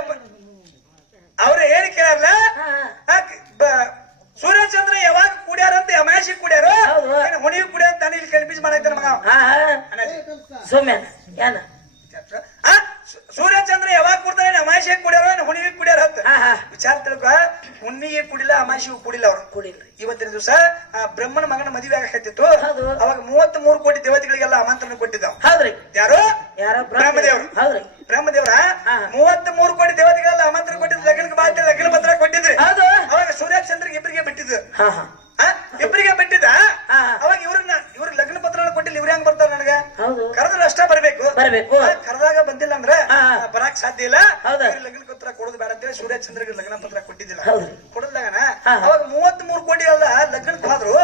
ಸೂರ್ಯ ಚಂದ್ರ ಯಾವಾಗ ಕೂಡ್ಯಾರ ಅಂತ ಅಮಾಶಿ ಕೂಡ್ಯಾರು ಹುಣಿವಿ ಕೂಡ್ಯಾರ ಅಂತ ಇಲ್ಲಿ ಕನ್ಫ್ಯೂಸ್ ಮಾಡೈತಾನ ಮಗ ಸೌಮ್ಯನ ಏನ ಸೂರ್ಯ ಚಂದ್ರ ಯಾವಾಗ ಕೂಡ್ತಾರೆ ಅಮಾಶಿಗೆ ಕುಡಿಯಾರ ಹುಣಿವಿ ಕುಡಿಯಾರ ಅಂತ ವಿಚಾರ ತಿಳ್ಕೊ ಹುಣ್ಣಿಗೆ ಕುಡಿಲ್ಲ ಅಮಾಶಿಗೂ ಕುಡಿಲ್ಲ ಅವ್ರು ಕುಡಿಲ್ರಿ ಇವತ್ತಿನ ದಿವಸ ಬ್ರಹ್ಮನ ಮಗನ ಮದುವೆ ಆಗತ್ತಿತ್ತು ಅವಾಗ 33 ಕೋಟಿ ದೇವತೆಗಳಿಗೆಲ್ಲ ಆಮಂತ್ರಣ ಕೊಟ್ಟಿದ್ದಾವ ಹೌದ್ರಿ ಯಾರು ಬ್ರಹ್ಮದೇವ್ರು ಹೌದ್ರಿ ಬ್ರಹ್ಮದೇವ್ರ 33 ಕೋಟಿ ದೇವತೆಗಳೆಲ್ಲ ಆಮಂತ್ರಣ ಕೊಟ್ಟಿದ್ರು ಲಗ್ನಕ್ಕೆ ಬಾ ಅಂತ ಲಗ್ನ ಪತ್ರ ಕೊಟ್ಟಿದ್ರಿ ಅವಾಗ ಸೂರ್ಯ ಚಂದ್ರಿಗೆ ಇಬ್ಬರಿಗೆ ಬಿಟ್ಟಿದ್ದು ಇಬ್ಬರಿಗೆ ಬಿಟ್ಟಿದ್ದ ಅವಾಗ ಇವ್ರ ಲಗ್ನ ಪತ್ರ ಕೊಟ್ಟಿಲ್ಲ ಇವ್ರ ಹೆಂಗ್ ಬರ್ತಾರ ನನಗ ಕರೆದ್ರೆ ಅಷ್ಟೇ ಬರ್ಬೇಕು ಕರೆದಾಗ ಬಂದಿಲ್ಲ ಅಂದ್ರೆ ಬರಾಕ್ ಸಾಧ್ಯ ಇಲ್ಲ ಲಗ್ನ ಪತ್ರ ಕೊಡೋದು ಬೇಡ ಅಂತೇಳಿ ಸೂರ್ಯ ಚಂದ್ರಿಗೆ ಲಗ್ನ ಪತ್ರ ಕೊಟ್ಟಿದ್ದಿಲ್ಲ ಕೊಡಲಾಗನ ಅವಾಗ 33 ಕೋಟಿ ಎಲ್ಲ ಲಗ್ನಕ್ಕೆ ಹೋದ್ರು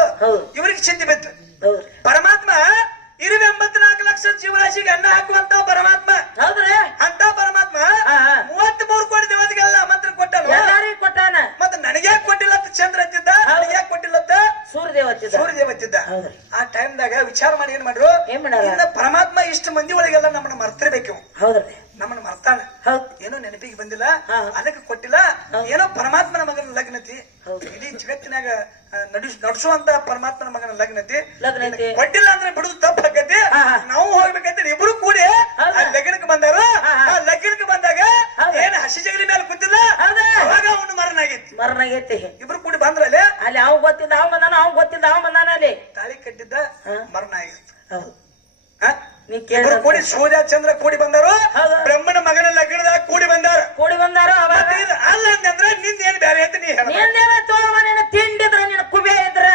ಇವ್ರಿಗೆ ಚಿಂತೆ ಬಿತ್ತು ಪರಮಾತ್ಮ 84 ಲಕ್ಷ ಜೀವರಾಶಿಗೆ ಅನ್ನ ಹಾಕುವಂತ ಪರಮಾತ್ಮ ಅಂತ ಪರಮಾತ್ಮ 33 ಕೋಟಿ ದೇವತೆಗೆಲ್ಲ ಆಮಂತ್ರಣ ಕೊಟ್ಟಾನ ಮತ್ತೆ ನನಗೆ ಕೊಟ್ಟಿಲ್ಲ ಚಂದ್ರ ಹತ್ತಿದ್ದ ನನಗೆ ಕೊಟ್ಟಿಲ್ಲ ಸೂರ್ಯದೇವತ್ತಿದ್ದ ಆ ಟೈಮ್ದಾಗ ವಿಚಾರ ಮಾಡಿ ಏನ್ ಮಾಡ್ರು ಪರಮಾತ್ಮ ಇಷ್ಟು ಮಂದಿ ಒಳಗೆಲ್ಲ ನಮ್ಮನ್ನ ಮರ್ತಿರ್ಬೇಕು ನಮ್ಮನ್ನ ಮರ್ತಾನ ಏನೋ ನೆನಪಿಗೆ ಬಂದಿಲ್ಲ ಅದಕ್ಕೆ ಕೊಟ್ಟಿಲ್ಲ ಏನೋ ಪರಮಾತ್ಮನ ಮಗನ ಲಗ್ನತಿ ಇಡೀ ಜಗತ್ತಿನಾಗ ನಡ್ಸುವಂತ ಪರಮಾತ್ಮನ ಮಗನ ಲಗ್ನತಿ ಕೊಟ್ಟಿಲ್ಲ ಅಂದ್ರೆ ಬಿಡುದು ತಪ್ಪು ಆಕತಿ ನಾವು ಹೋಗ್ಬೇಕಂತ ಇಬ್ರು ಕೂಡಿ ಲಗ್ನಕ್ಕೆ ಬಂದಾರು ಆ ಲಗ್ನಕ್ಕೆ ಬಂದಾಗ ಏನ್ ಹಸಿ ಜಗಲಿ ಮೇಲೆ ಕೂತಿಲ್ಲ ಅವಾಗ ಅವನು ಮರಣ ಆಗೈತಿ ಮರಣ ಆಗೈತಿ ಇಬ್ರು ಕೂಡಿ ಬಂದ್ರಲ್ಲಿ ಅಲ್ಲಿ ಅವ್ ಗೊತ್ತಿದ್ದ ಅವ್ ಬಂದಾನ ಅವ್ ಗೊತ್ತಿದ್ದ ಅವ್ ಬಂದಾನ ಅಲ್ಲಿ ತಾಳಿ ಕಟ್ಟಿದ್ದ ಮರಣ ಆಗಿತ್ತು. ಹೌದು ನೀ ಇಬ್ರು ಕೇಳಿದ ಕೂಡಿ ಸೂರ್ಯ ಚಂದ್ರ ಕೂಡಿ ಬಂದರು. ಹೌದು. ಬ್ರಹ್ಮನ ಮಗನ ಲಗ್ನದಾಗ ಕೂಡಿ ಬಂದಾರ. ಕೂಡಿ ಬಂದಾರ ಅವಾಗ ಮತ್ತೆ ಇದು ಅಲ್ಲ ಅಂತಂದ್ರ ನಿಂದ ಏನ್ ಬ್ಯಾರೆ ಅಂತ ನೀ ಹೇಳ. ನಿಂದೇನ ತೋಮ ನಿನ್ನ ತಿಂಡಿದ್ರ ನಿನ್ನ ಕುಬೆ ಇದ್ರ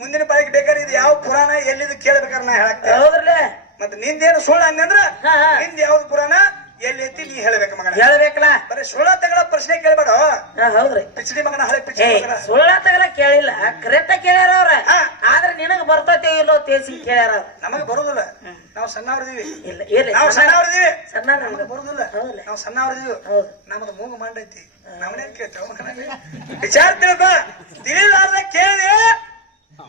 ಮುಂದಿನ ಬಾಯಿಗೆ ಬೇಕಾದ್ರೆ ಇದು ಯಾವ ಪುರಾಣ ಎಲ್ಲಿದ್ ಕೇಳ್ಬೇಕಾರೆ ನಾ ಹೇಳಕ್ತೇನೆ. ಹೌದ್ರಲ್ಲೇ ಮತ್ತೆ ನಿಂದೇನು ಸುಳ್ಳು ಅಂದ್ರ ಹಾ, ಹಾ. ನಿಂದ ಯಾವ್ದು ಪುರಾಣ ಎಲ್ಲಿ ಐತಿ ನೀ ಹೇಳ್ಬೇಕು ಮಗನ. ಹೇಳ್ಬೇಕಲ್ಲ ಬರೀ ಸುಳ್ಳ ತಗಳ ಪ್ರಶ್ನೆ ಕೇಳ್ಬೇಡ. ಹೌದ್ರಿ ಪಿಚಡಿ ಮಗನ ಹಳೆ ಏ ಪಿಚಡಿ ಮಗನ. ಸುಳ್ಳ ತಗಲ ಕೇಳಿಲ್ಲ ಕರೆಕ್ಟ್ ಕೇಳ್ಯಾರ ಅವ್ರ ಹಾ. ಆದ್ರೆ ನಿನಗ ಬರ್ತೈತೆ ಇಲ್ಲೋ ತೇಸಿ ಕೇಳ್ಯಾರ ಅವ್ರ ನಮಗ್ ಬರುದಿಲ್ಲ, ನಾವು ಸಣ್ಣವ್ರದೀವಿ. ಇಲ್ಲ ಇರ್ಲಿ ನಾವು ಸಣ್ಣವ್ರದೀವಿ, ಸಣ್ಣ ನಮಗ್ ಬರುದಿಲ್ಲ. ಹೌದಲ್ಲ ನಾವು ಸಣ್ಣವ್ರದೀವಿ, ಹೌದು ನಮ್ದು ಮೂಗು ಮಾಡೈತಿ. ನಮ್ಮನೇನ್ ಕೇಳ್ತೇವ ಮಗನ. ವಿಚಾರ ತಿಳ್ಕೊ, ತಿಳಿಲಾರ್ದ ಕೇಳಿ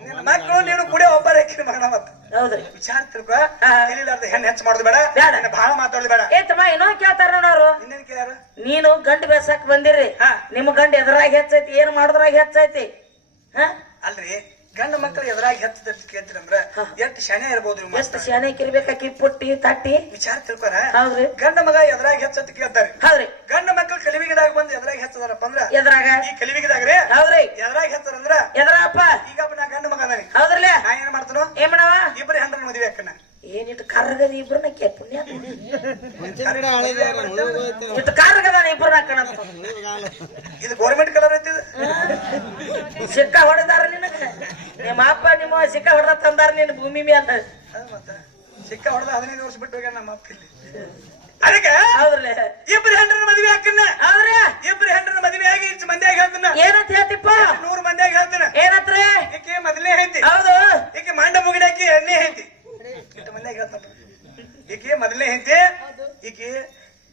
ನಿನ್ನ ಮಕ್ಕಳು ನೀನು ಕೂಡ ಒಬ್ಬ ರೇಖಿ ಮಗನ. ಮತ್ತ ಹೌದ್ರಿ ವಿಚಾರ ತಿಳ್ಕೊ, ತಿಳಿಲಾರ್ದ ಹೆಣ್ಣು ಹೆಚ್ಚು ಮಾಡುದು ಬೇಡ, ಬೇಡ. ಬಹಳ ಮಾತಾಡುದು ಬೇಡ. ಏ ತಮ್ಮ ಇನ್ನೊಂದ್ ಕೇಳ್ತಾರ ನೋಡವ್ರು ಇನ್ನೇನ್ ಕೇಳ್ಯಾರ? ನೀನು ಗಂಡು ಬೇಸಕ್ ಬಂದಿರಿ ಹಾ. ನಿಮ್ ಗಂಡ ಎದುರಾಗಿ ಹೆಚ್ಚೈತಿ ಏನ್ ಮಾಡುದ್ರಾಗ ಹೆಚ್ಚೈತಿ ಹ ಅಲ್ರಿ, ಗಂಡ ಮಕ್ಕಳು ಎದುರಾಗಿ ಹೆಚ್ಚದ ಕೇಳ್ತೀರಂದ್ರ ಎಷ್ಟು ಶನೇ ಇರ್ಬೋದು ನೀವು ಎಷ್ಟು ಮಾಸ್ತರ. ಶಾನೆ ಕಿರ್ಬೇಕಾಕಿ ಪುಟ್ಟಿ ತಟ್ಟಿ ವಿಚಾರ ತಿಳ್ಕೊರ. ಹೌದ್ರಿ ಗಂಡ ಮಗ ಎದುರಾಗಿ ಹೆಚ್ಚತ್ ಕೇಳ್ತಾರೆ. ಹೌದ್ರಿ ಗಂಡ ಮಕ್ಕಳು ಕಲಿವಿಗಿದಾಗ ಬಂದು ಎದುರಾಗಿ ಹೆಚ್ಚದಾರಪ್ಪ ಅಂದ್ರ ಎದುರಾಗ ಈ ಕಲಿವಿಗಿದಾಗ್ರಿ ಹೌದ್ರಿ ಎದುರಾಗಿ ಹೆಚ್ಚಾರಂದ್ರ ಎದುರಪ್ಪ ಈಗ ನಾ ಗಂಡ ಮಗ ಅದಾನಿ. ಹೌದ್ರಲ್ಲ ನಾ ಏನ್ ಮಾಡ್ತಾನೋ ಏನ್ ಮಾಡವ ಇಬ್ಬರಿ ಹೆಂಡ್ರ ಮದುವೆ ಅಕ್ಕನ. ಏನಿಟ್ಟು ಕರ್ಗದ ಇಬ್ರನ್ನ ಪುಣ್ಯ ಮುಂಚಿನ ಗಿಡ ಹಳೇದ ಇಟ್ಟು ಕರ್ಗದಾನ ಇಬ್ರನ್ನ ಹಾಕಣಂತ ಇದು ಗೌರ್ಮೆಂಟ್ ಕಲರ್ ಐತಿ. ಸಿಕ್ಕ ಹೊಡೆದಾರ ನಿನಗ ನಿಮ್ಮ ಅಪ್ಪ ನಿಮ್ಮ ಸಿಕ್ಕ ಹೊಡೆದ ತಂದಾರ ನಿನ್ ಭೂಮಿ ಮೇಲೆ ಮತ್ತ ಚಿಕ್ಕ ಹೊಡೆದ 15 ವರ್ಷ ಬಿಟ್ಟು ಹೋಗ್ಯಾನ ನಮ್ಮ ಅಪ್ಪ ಇಲ್ಲಿ. ಅದಕ್ಕೆ ಹೌದ್ರಲ್ಲ ಇಬ್ಬರಿ ಹೆಂಡ್ರನ ಮದುವೆ ಅಕ್ಕನ. ಹೌದ್ರಿ ಇಬ್ಬರಿ ಹೆಂಡ್ರನ ಮದುವೆ ಆಗಿ ಇಷ್ಟು ಮಂದಿಯಾಗಿ ಹೇಳ್ತಾನ. ಏನಂತ ಹೇಳ್ತಿಪ್ಪ 100 ಮಂದಿಯಾಗಿ ಹೇಳ್ತಾನ. ಏನತ್ರಿ ಈಕೆ ಮೊದಲನೇ ಹೆಂಡತಿ, ಹೌದು ಈಕೆ ಮಂಡ ಮುಗಿದಾಕಿ ಎರಡನೇ ಹೆಂಡತಿ. ಇಷ್ಟು ಮಂದಿಯಾಗಿ ಹೇಳ್ತಾನ. ಈಕೆ ಮೊದಲನೇ ಹೆಂಡತಿ, ಈಕೆ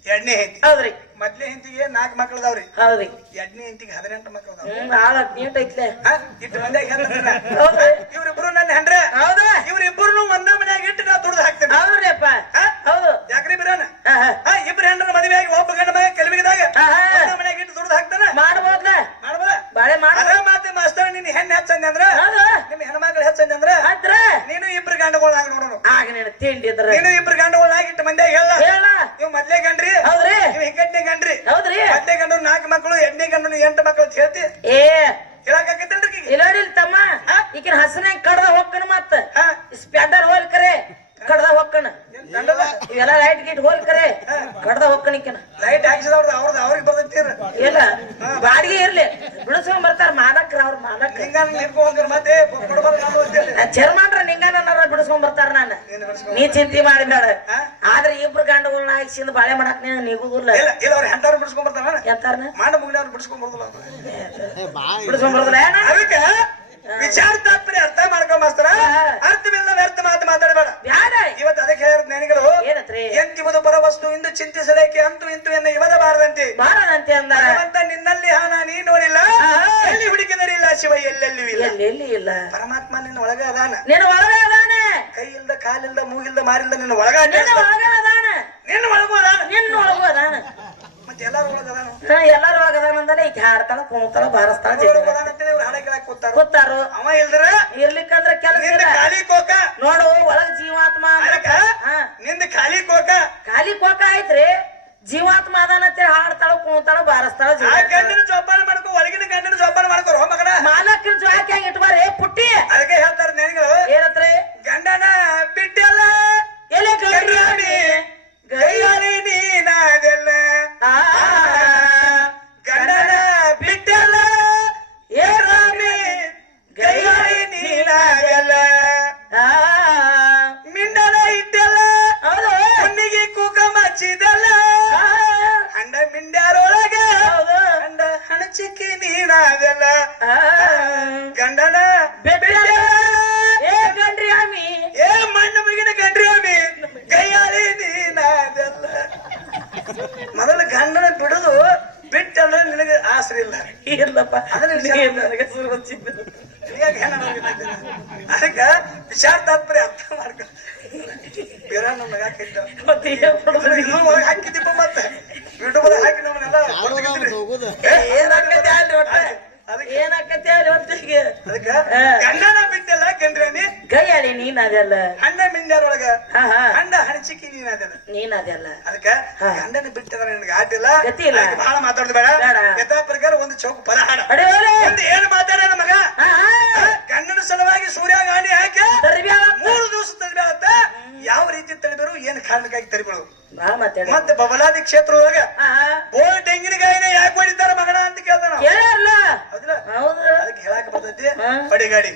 ಎರಡನೇ ಹೆಂಡತಿ. ಹೌದ್ರಿ ಮೊದಲನೇ ಹೆಂಡತಿಗೆ 4 ಮಕ್ಕಳದಾವ್ರಿ, ಹೌದ್ರಿ ಎರಡನೇ ಹೆಂಡತಿಗೆ 18 ಮಕ್ಕಳದಾವ್ರಿ. ಆಳ ನೀಟ್ ಐತ್ಲೆ ಇಷ್ಟು ಮಂದಿಯಾಗಿ ಹೇಳ್ತಾನ. ಹೌದ್ರಿ ಇವ್ರಿಬ್ರು ನನ್ನ ಹೆಂಡ್ರೆ. ಹೌದಾ ಇವ್ರಿಬ್ರು ಒಂದ ಮನ್ಯಾಗ ಇಟ್ಟು ನಾ ದುಡ್ದು ಹಾಕ್ತೇನೆ. ಹೌದ್ರಿ ಅಪ್ಪ ಹೌದು ಯಾಕ್ರಿ ಬಿರಾನ ಹಾ, ಇಬ್ರು ಹೆಂಡ್ರ ಮದುವೆ ಆಗಿ ಒಬ್ಬ ಗಂಡ ಮಗ ಕಲಿವಿಗಿದಾಗ ಹಾ. ಒಂದ ಮನ್ಯಾಗ ಇಟ್ಟು ದುಡ್ದು ಹಾಕ್ತಾನ. ಮಾಡ್ಬೋದ್ಲ ಮಾಡ್ಬೋದ? ಬಾಳೆ ಮಾಡ ಅದ ಮಾತೆ ಮಾಸ್ತರ್, ನಿನ್ ಹೆಣ್ಣು ಹೆಚ್ಚಂದೆ ಅಂದ್ರ ಹೌದು ನಿಮ್ ಹೆಣ್ಮಕ್ಳು ಹೆಚ್ಚಂದೆ ಅಂದ್ರ ಆದ್ರ ನೀನು ಇಬ್ರು ಗಂಡಗಳಾಗಿ ನೋಡೋಣ. ಆಗ ನೀನು ತಿಂಡಿದ್ರ ನೀನು ಇಬ್ರು ಗಂಡಗಳಾಗಿ ಇಟ್ಟು ಮಂದಿಯಾಗ ಹೇಳ. ಹೇಳ ನೀವು ಮೊದ್ಲೇ ಗಂಡ್ರಿ, ಹೌದ್ರಿ ನೀವು ಹಿಂಗಡ್ನೆ ಗಂಡ್ರಿ. ಹೌದ್ರಿ ಮೊದ್ಲೇ ಗಂಡು 4 ಮಕ್ಕಳು, 8ನೇ ಗಂಡು 8 ಮಕ್ಕಳು ಅಂತ ಹೇಳ್ತಿ. ಏ ಹೇಳಕಾಕತ್ತೇನ್ರಿ ಈಗ? ಇಲ್ಲೋಡಿಲ್ ತಮ್ಮ ಈಕಿನ ಹಸನ ಕಡ್ದ ಹೋಗ್ಕಣ ಮತ್ತ ಹಾ, ಸ್ಪ್ಯಾಂಡರ್ ಹೋಲ್ ಕರೆ ಕಡ್ದ ಹೋಗ್ಕಣ ಏನ್ ಗಂಡದ ಇವೆಲ್ಲ ಲೈಟ್ ಗಿಟ್ ಹೋಲ್ ಕರೆ ಕಡ್ದ ಹೋಗ್ಕಣ ಈಕಿನ ಲೈಟ್ ಹಾಕ್ಸಿದವ್ರದ್ದು ಅವ್ರಿಗೆ ಬರ್ತೈತಿ. ಇಲ್ಲ ಬಾಡಿಗೆ ಇರ್ಲಿ ಬಿಡಿಸ್ಕೊಂಡ್ ಬರ್ತಾರ ಮಾಲಕ್ರ ಅವ್ರ ಮಾಲಕ್ ಹಿಂಗ ನಿಂತ್ಕೊಂಡ್ರ ಮತ್ತೆ ಕೊಡ್ಬಾರ್ದು ನಾವು ಅಂತೇಳಿ ಚರ್ಮಾನ್ರ ನಿಂಗಾನ ಬಿಡಿಸ್ಕೊಂಡ್ ಬರ್ತಾರ ನಾನು ನೀ ಚಿಂತೆ ಮಾಡಿಬೇಡ. ಆದ್ರೆ ಇಬ್ರು ಗಂಡುಗಳನ್ನ ಹಾಕ್ಸಿಂದ ಬಾಳೆ ಮಾಡಕ್ ನೀನು ನಿಗುದಿಲ್ಲ. ಇಲ್ಲ ಇಲ್ಲ, ಅವ್ರ ಹೆಂಡವ್ರು ಬಿಡಿಸ್ಕೊಂಡ್ ಬರ್ತಾರ. ಎಂತಾರನ ಮಾಡ ಮುಗಿನವ್ರು ಬಿಡಿಸ್ಕೊಂಡ್ ಬರುದಿಲ್ಲ. ಬಿಡಿಸ್ಕೊಂಡ್ ಬರೋದಿಲ್ಲ ಅದಕ್ಕೆ ವಿಚಾರ ತಾತ್ಪರ್ಯ ಅರ್ಥ ಮಾಡ್ಕೊಂಡ್ ಮಾಸ್ತರ. ಅರ್ಥವಿಲ್ಲ ವ್ಯರ್ಥ ಮಾತು ಮಾತಾಡಬೇಡ. ಬ್ಯಾಡ ಇವತ್ತು ಅದಕ್ಕೆ ಹೇಳಿದ ಜ್ಞಾನಿಗಳು ಏನತ್ರಿ ಎಂತಿವುದು ಪರವಸ್ತು ಇಂದು ಚಿಂತಿಸಲೇಕೆ ಅಂತೂ ಇಂತು ಎನ್ನ ಇವದಬಾರದಂತೆ. ಬಾರದಂತೆ ಅಂದಾರ ಭಗವಂತ ನಿನ್ನಲ್ಲಿ ಹಾನ ನೀ ನೋಡಿಲ್ಲ, ಎಲ್ಲಿ ಹುಡುಕಿದರಿಲ್ಲ ಶಿವ ಎಲ್ಲೆಲ್ಲೂ ಇಲ್ಲ. ಎಲ್ಲಿ ಇಲ್ಲ ಪರಮಾತ್ಮ ನಿನ್ನ ಒಳಗ ಅದಾನ. ನಿನ್ನ ಒಳಗ ಅದಾನೆ, ಕೈ ಇಲ್ದ ಕಾಲಿಲ್ದ ಮೂಗಿಲ್ದ ಮಾರಿಲ್ದ ನಿನ್ನ ಒಳಗ ನಿನ್ನ ಒಳಗ ಅದಾನ, ನಿನ್ನ ಒಳಗೂ ಅದಾನ. ನಿನ್ನ ಒಳಗೂ ಅದಾನ. ಮತ್ತೆ ಎಲ್ಲಾರು ಒಳಗ ಅದಾನ. ಎಲ್ಲಾರು ಒಳಗ ಅದಾನ ಅಂದ್ರೆ ಈಗ ಹಾಡ್ತಾಳ ಕುಣ್ತಾಳ ಬಾರಸ್ತಾಳ ಅಂತೇಳಿ ಇವ್ರು ಹಾಡ ಕೇಳಕ್ ಕೂತಾರ. ಕೂತಾರು. ಅವ ಇಲ್ದ್ರ ಇರ್ಲಿಕ್ಕಂದ್ರ ಕೆಲಸ ನಿಂದ ಇಲ್ಲ. ಖಾಲಿ ಕೋಕ ನೋಡು ಒಳಗ್ ಜೀವಾತ್ಮ ಅದಕ್ಕ ನಿಂದ ಖಾಲಿ ಕೋಕ ಖಾಲಿ ಕೋಕ ಐತ್ರಿ. ಜೀವಾತ್ಮ ಅದಾನಂತೆ ಹಾಡ್ತಾಳ ಕುಣ್ತಾಳ ಬಾರಸ್ತಾಳ ಆ ಗಂಡಿನ ಜೋಪಾನ ಮಾಡ್ಕೊ, ಒಳಗಿನ ಗಂಡಿನ ಜೋಪಾನ ಮಾಡ್ಕೊ ಮಗನ. ಮಾಲಕ್ರ ಜೋಯಾಕಿ ಇಟ್ಬಾರೆ ಪುಟ್ಟಿ. ಅದಕ್ಕೆ ಹೇಳ್ತಾರ ಜ್ಞಾನಿಗಳು, ಏನತ್ರಿ ಗಂಡನ ಬಿಟ್ಟೆಲ್ಲ ಎಲೆ ಗಂಡಾಡಿ ಗೈಯಾಳಿ ನೀನಾದೆಲ್ಲ. ಗಂಡನ ಬಿಟ್ಟೆಲ್ಲ ಏ ರಾಮಿ ಗೈಯಾಳಿ ನೀನಾದೆಲ್ಲ. ಮಿಂಡಲ ಇಟ್ಟೆಲ್ಲ ಹೌದು ಹುಣ್ಣಿಗೆ ಕೂಕ ಮಚ್ಚಿದಲ್ಲ. ಹಂಡ ಮಿಂಡ್ಯಾರೊಳಗ ಹಂಡ ಹಣಚಿಕ್ಕಿ ನೀನಾದೆಲ್ಲ. ಗಂಡನ ಬೆಟ್ಟೆಲ್ಲ ಏ ಗಂಡ್ರಿ ಆಮಿ ಏ ಮಣ್ಣು ಮುಗಿನ ಗಂಡ್ರಿ ಆಮಿ ಗೈಯಾಳಿ ನೀನಾದೆಲ್ಲ. ಮೊದಲು ಗಂಡನ ಬಿಡುದು ಬಿಟ್ಟಂದ್ರೆ ನಿನಗೆ ಆಸರೆ ಇಲ್ಲ. ಇಲ್ಲಪ್ಪ ಅದನ್ನ ನನಗೆ ಸುರು ಹಚ್ಚಿದ್ದು. ಅದಕ್ಕ ವಿಚಾರ ತಾತ್ಪರ್ಯ ಅರ್ಥ ಮಾಡ್ಕೊ. ಬೇರೆ ನಮ್ಗೆ ಹಾಕಿದ್ದ ಮತ್ತೆ ಏನ್ ಮಾಡೋದು? ಒಳಗೆ ಹಾಕಿದ್ದೀಪ ಮತ್ತೆ ಯೂಟ್ಯೂಬ್ ಹಾಕಿ ನಮ್ಮನ್ನೆಲ್ಲ ಹೋಗುದು ಏನಾಕತಿ ಅಲ್ಲಿ ಒಟ್ಟ ಏನಾಕತಿ ಅಲ್ಲಿ ಒಟ್ಟಿಗೆ ಅದಕ್ಕ ಗಂಡನ ಬಿಟ್ಟೆಲ್ಲ ಗಂಡ್ರಾನಿ ಗೈಯಾಳಿ ನೀನ್ ಅದೆಲ್ಲ ಹಣ್ಣ ಮಿಂಡ್ಯಾರೊಳಗ ಹಾ ಹಾ ಹಂಡ ಹಣಚಿಕ್ಕಿ ನೀನಾದೆಲ್ಲ. ನೀನ್ ಅದೆಲ್ಲ ಅದಕ್ಕ ಗಂಡನ ಬಿಟ್ಟದ ನಿನಗೆ ಆಟಿಲ್ಲ. ಗತಿ ಇಲ್ಲ. ಬಹಳ ಮಾತಾಡುದು ಬೇಡ. ಬೇಡ. ಯಥಾ ಪ್ರಕಾರ ಒಂದು ಚೌಕ ಪದ ಹಾಡ ಅಡಿಯೋಲೆ ಮುಂದೆ ಏನು ಮಾತಾಡ ಮಗ ಗಂಡನ ಸಲುವಾಗಿ ಸೂರ್ಯ ಗಾಂಡಿ ಹಾಕಿ 3 ದಿವಸ ತರಿಬೇಡ ಯಾವ ರೀತಿ ತರಿಬೇರು ಏನ್ ಕಾರಣಕ್ಕಾಗಿ ತರಿಬೇರು ಮತ್ತೆ ಬಬಲಾದಿ ಕ್ಷೇತ್ರದೊಳಗ ಬೋಲ್ ತೆಂಗಿನಕಾಯಿನ ಯಾಕೆ ಮಾಡಿದ್ದಾರೆ ಮಗನ ಅಂತ ಕೇಳ್ತಾನ ಕೇಳಲ್ಲ ಹೌದಿಲ್ಲ ಹೌದು ಅದಕ್ಕೆ ಹೇಳಕ್ ಬರ್ತೈತಿ ಪಡಿಗಾಡಿ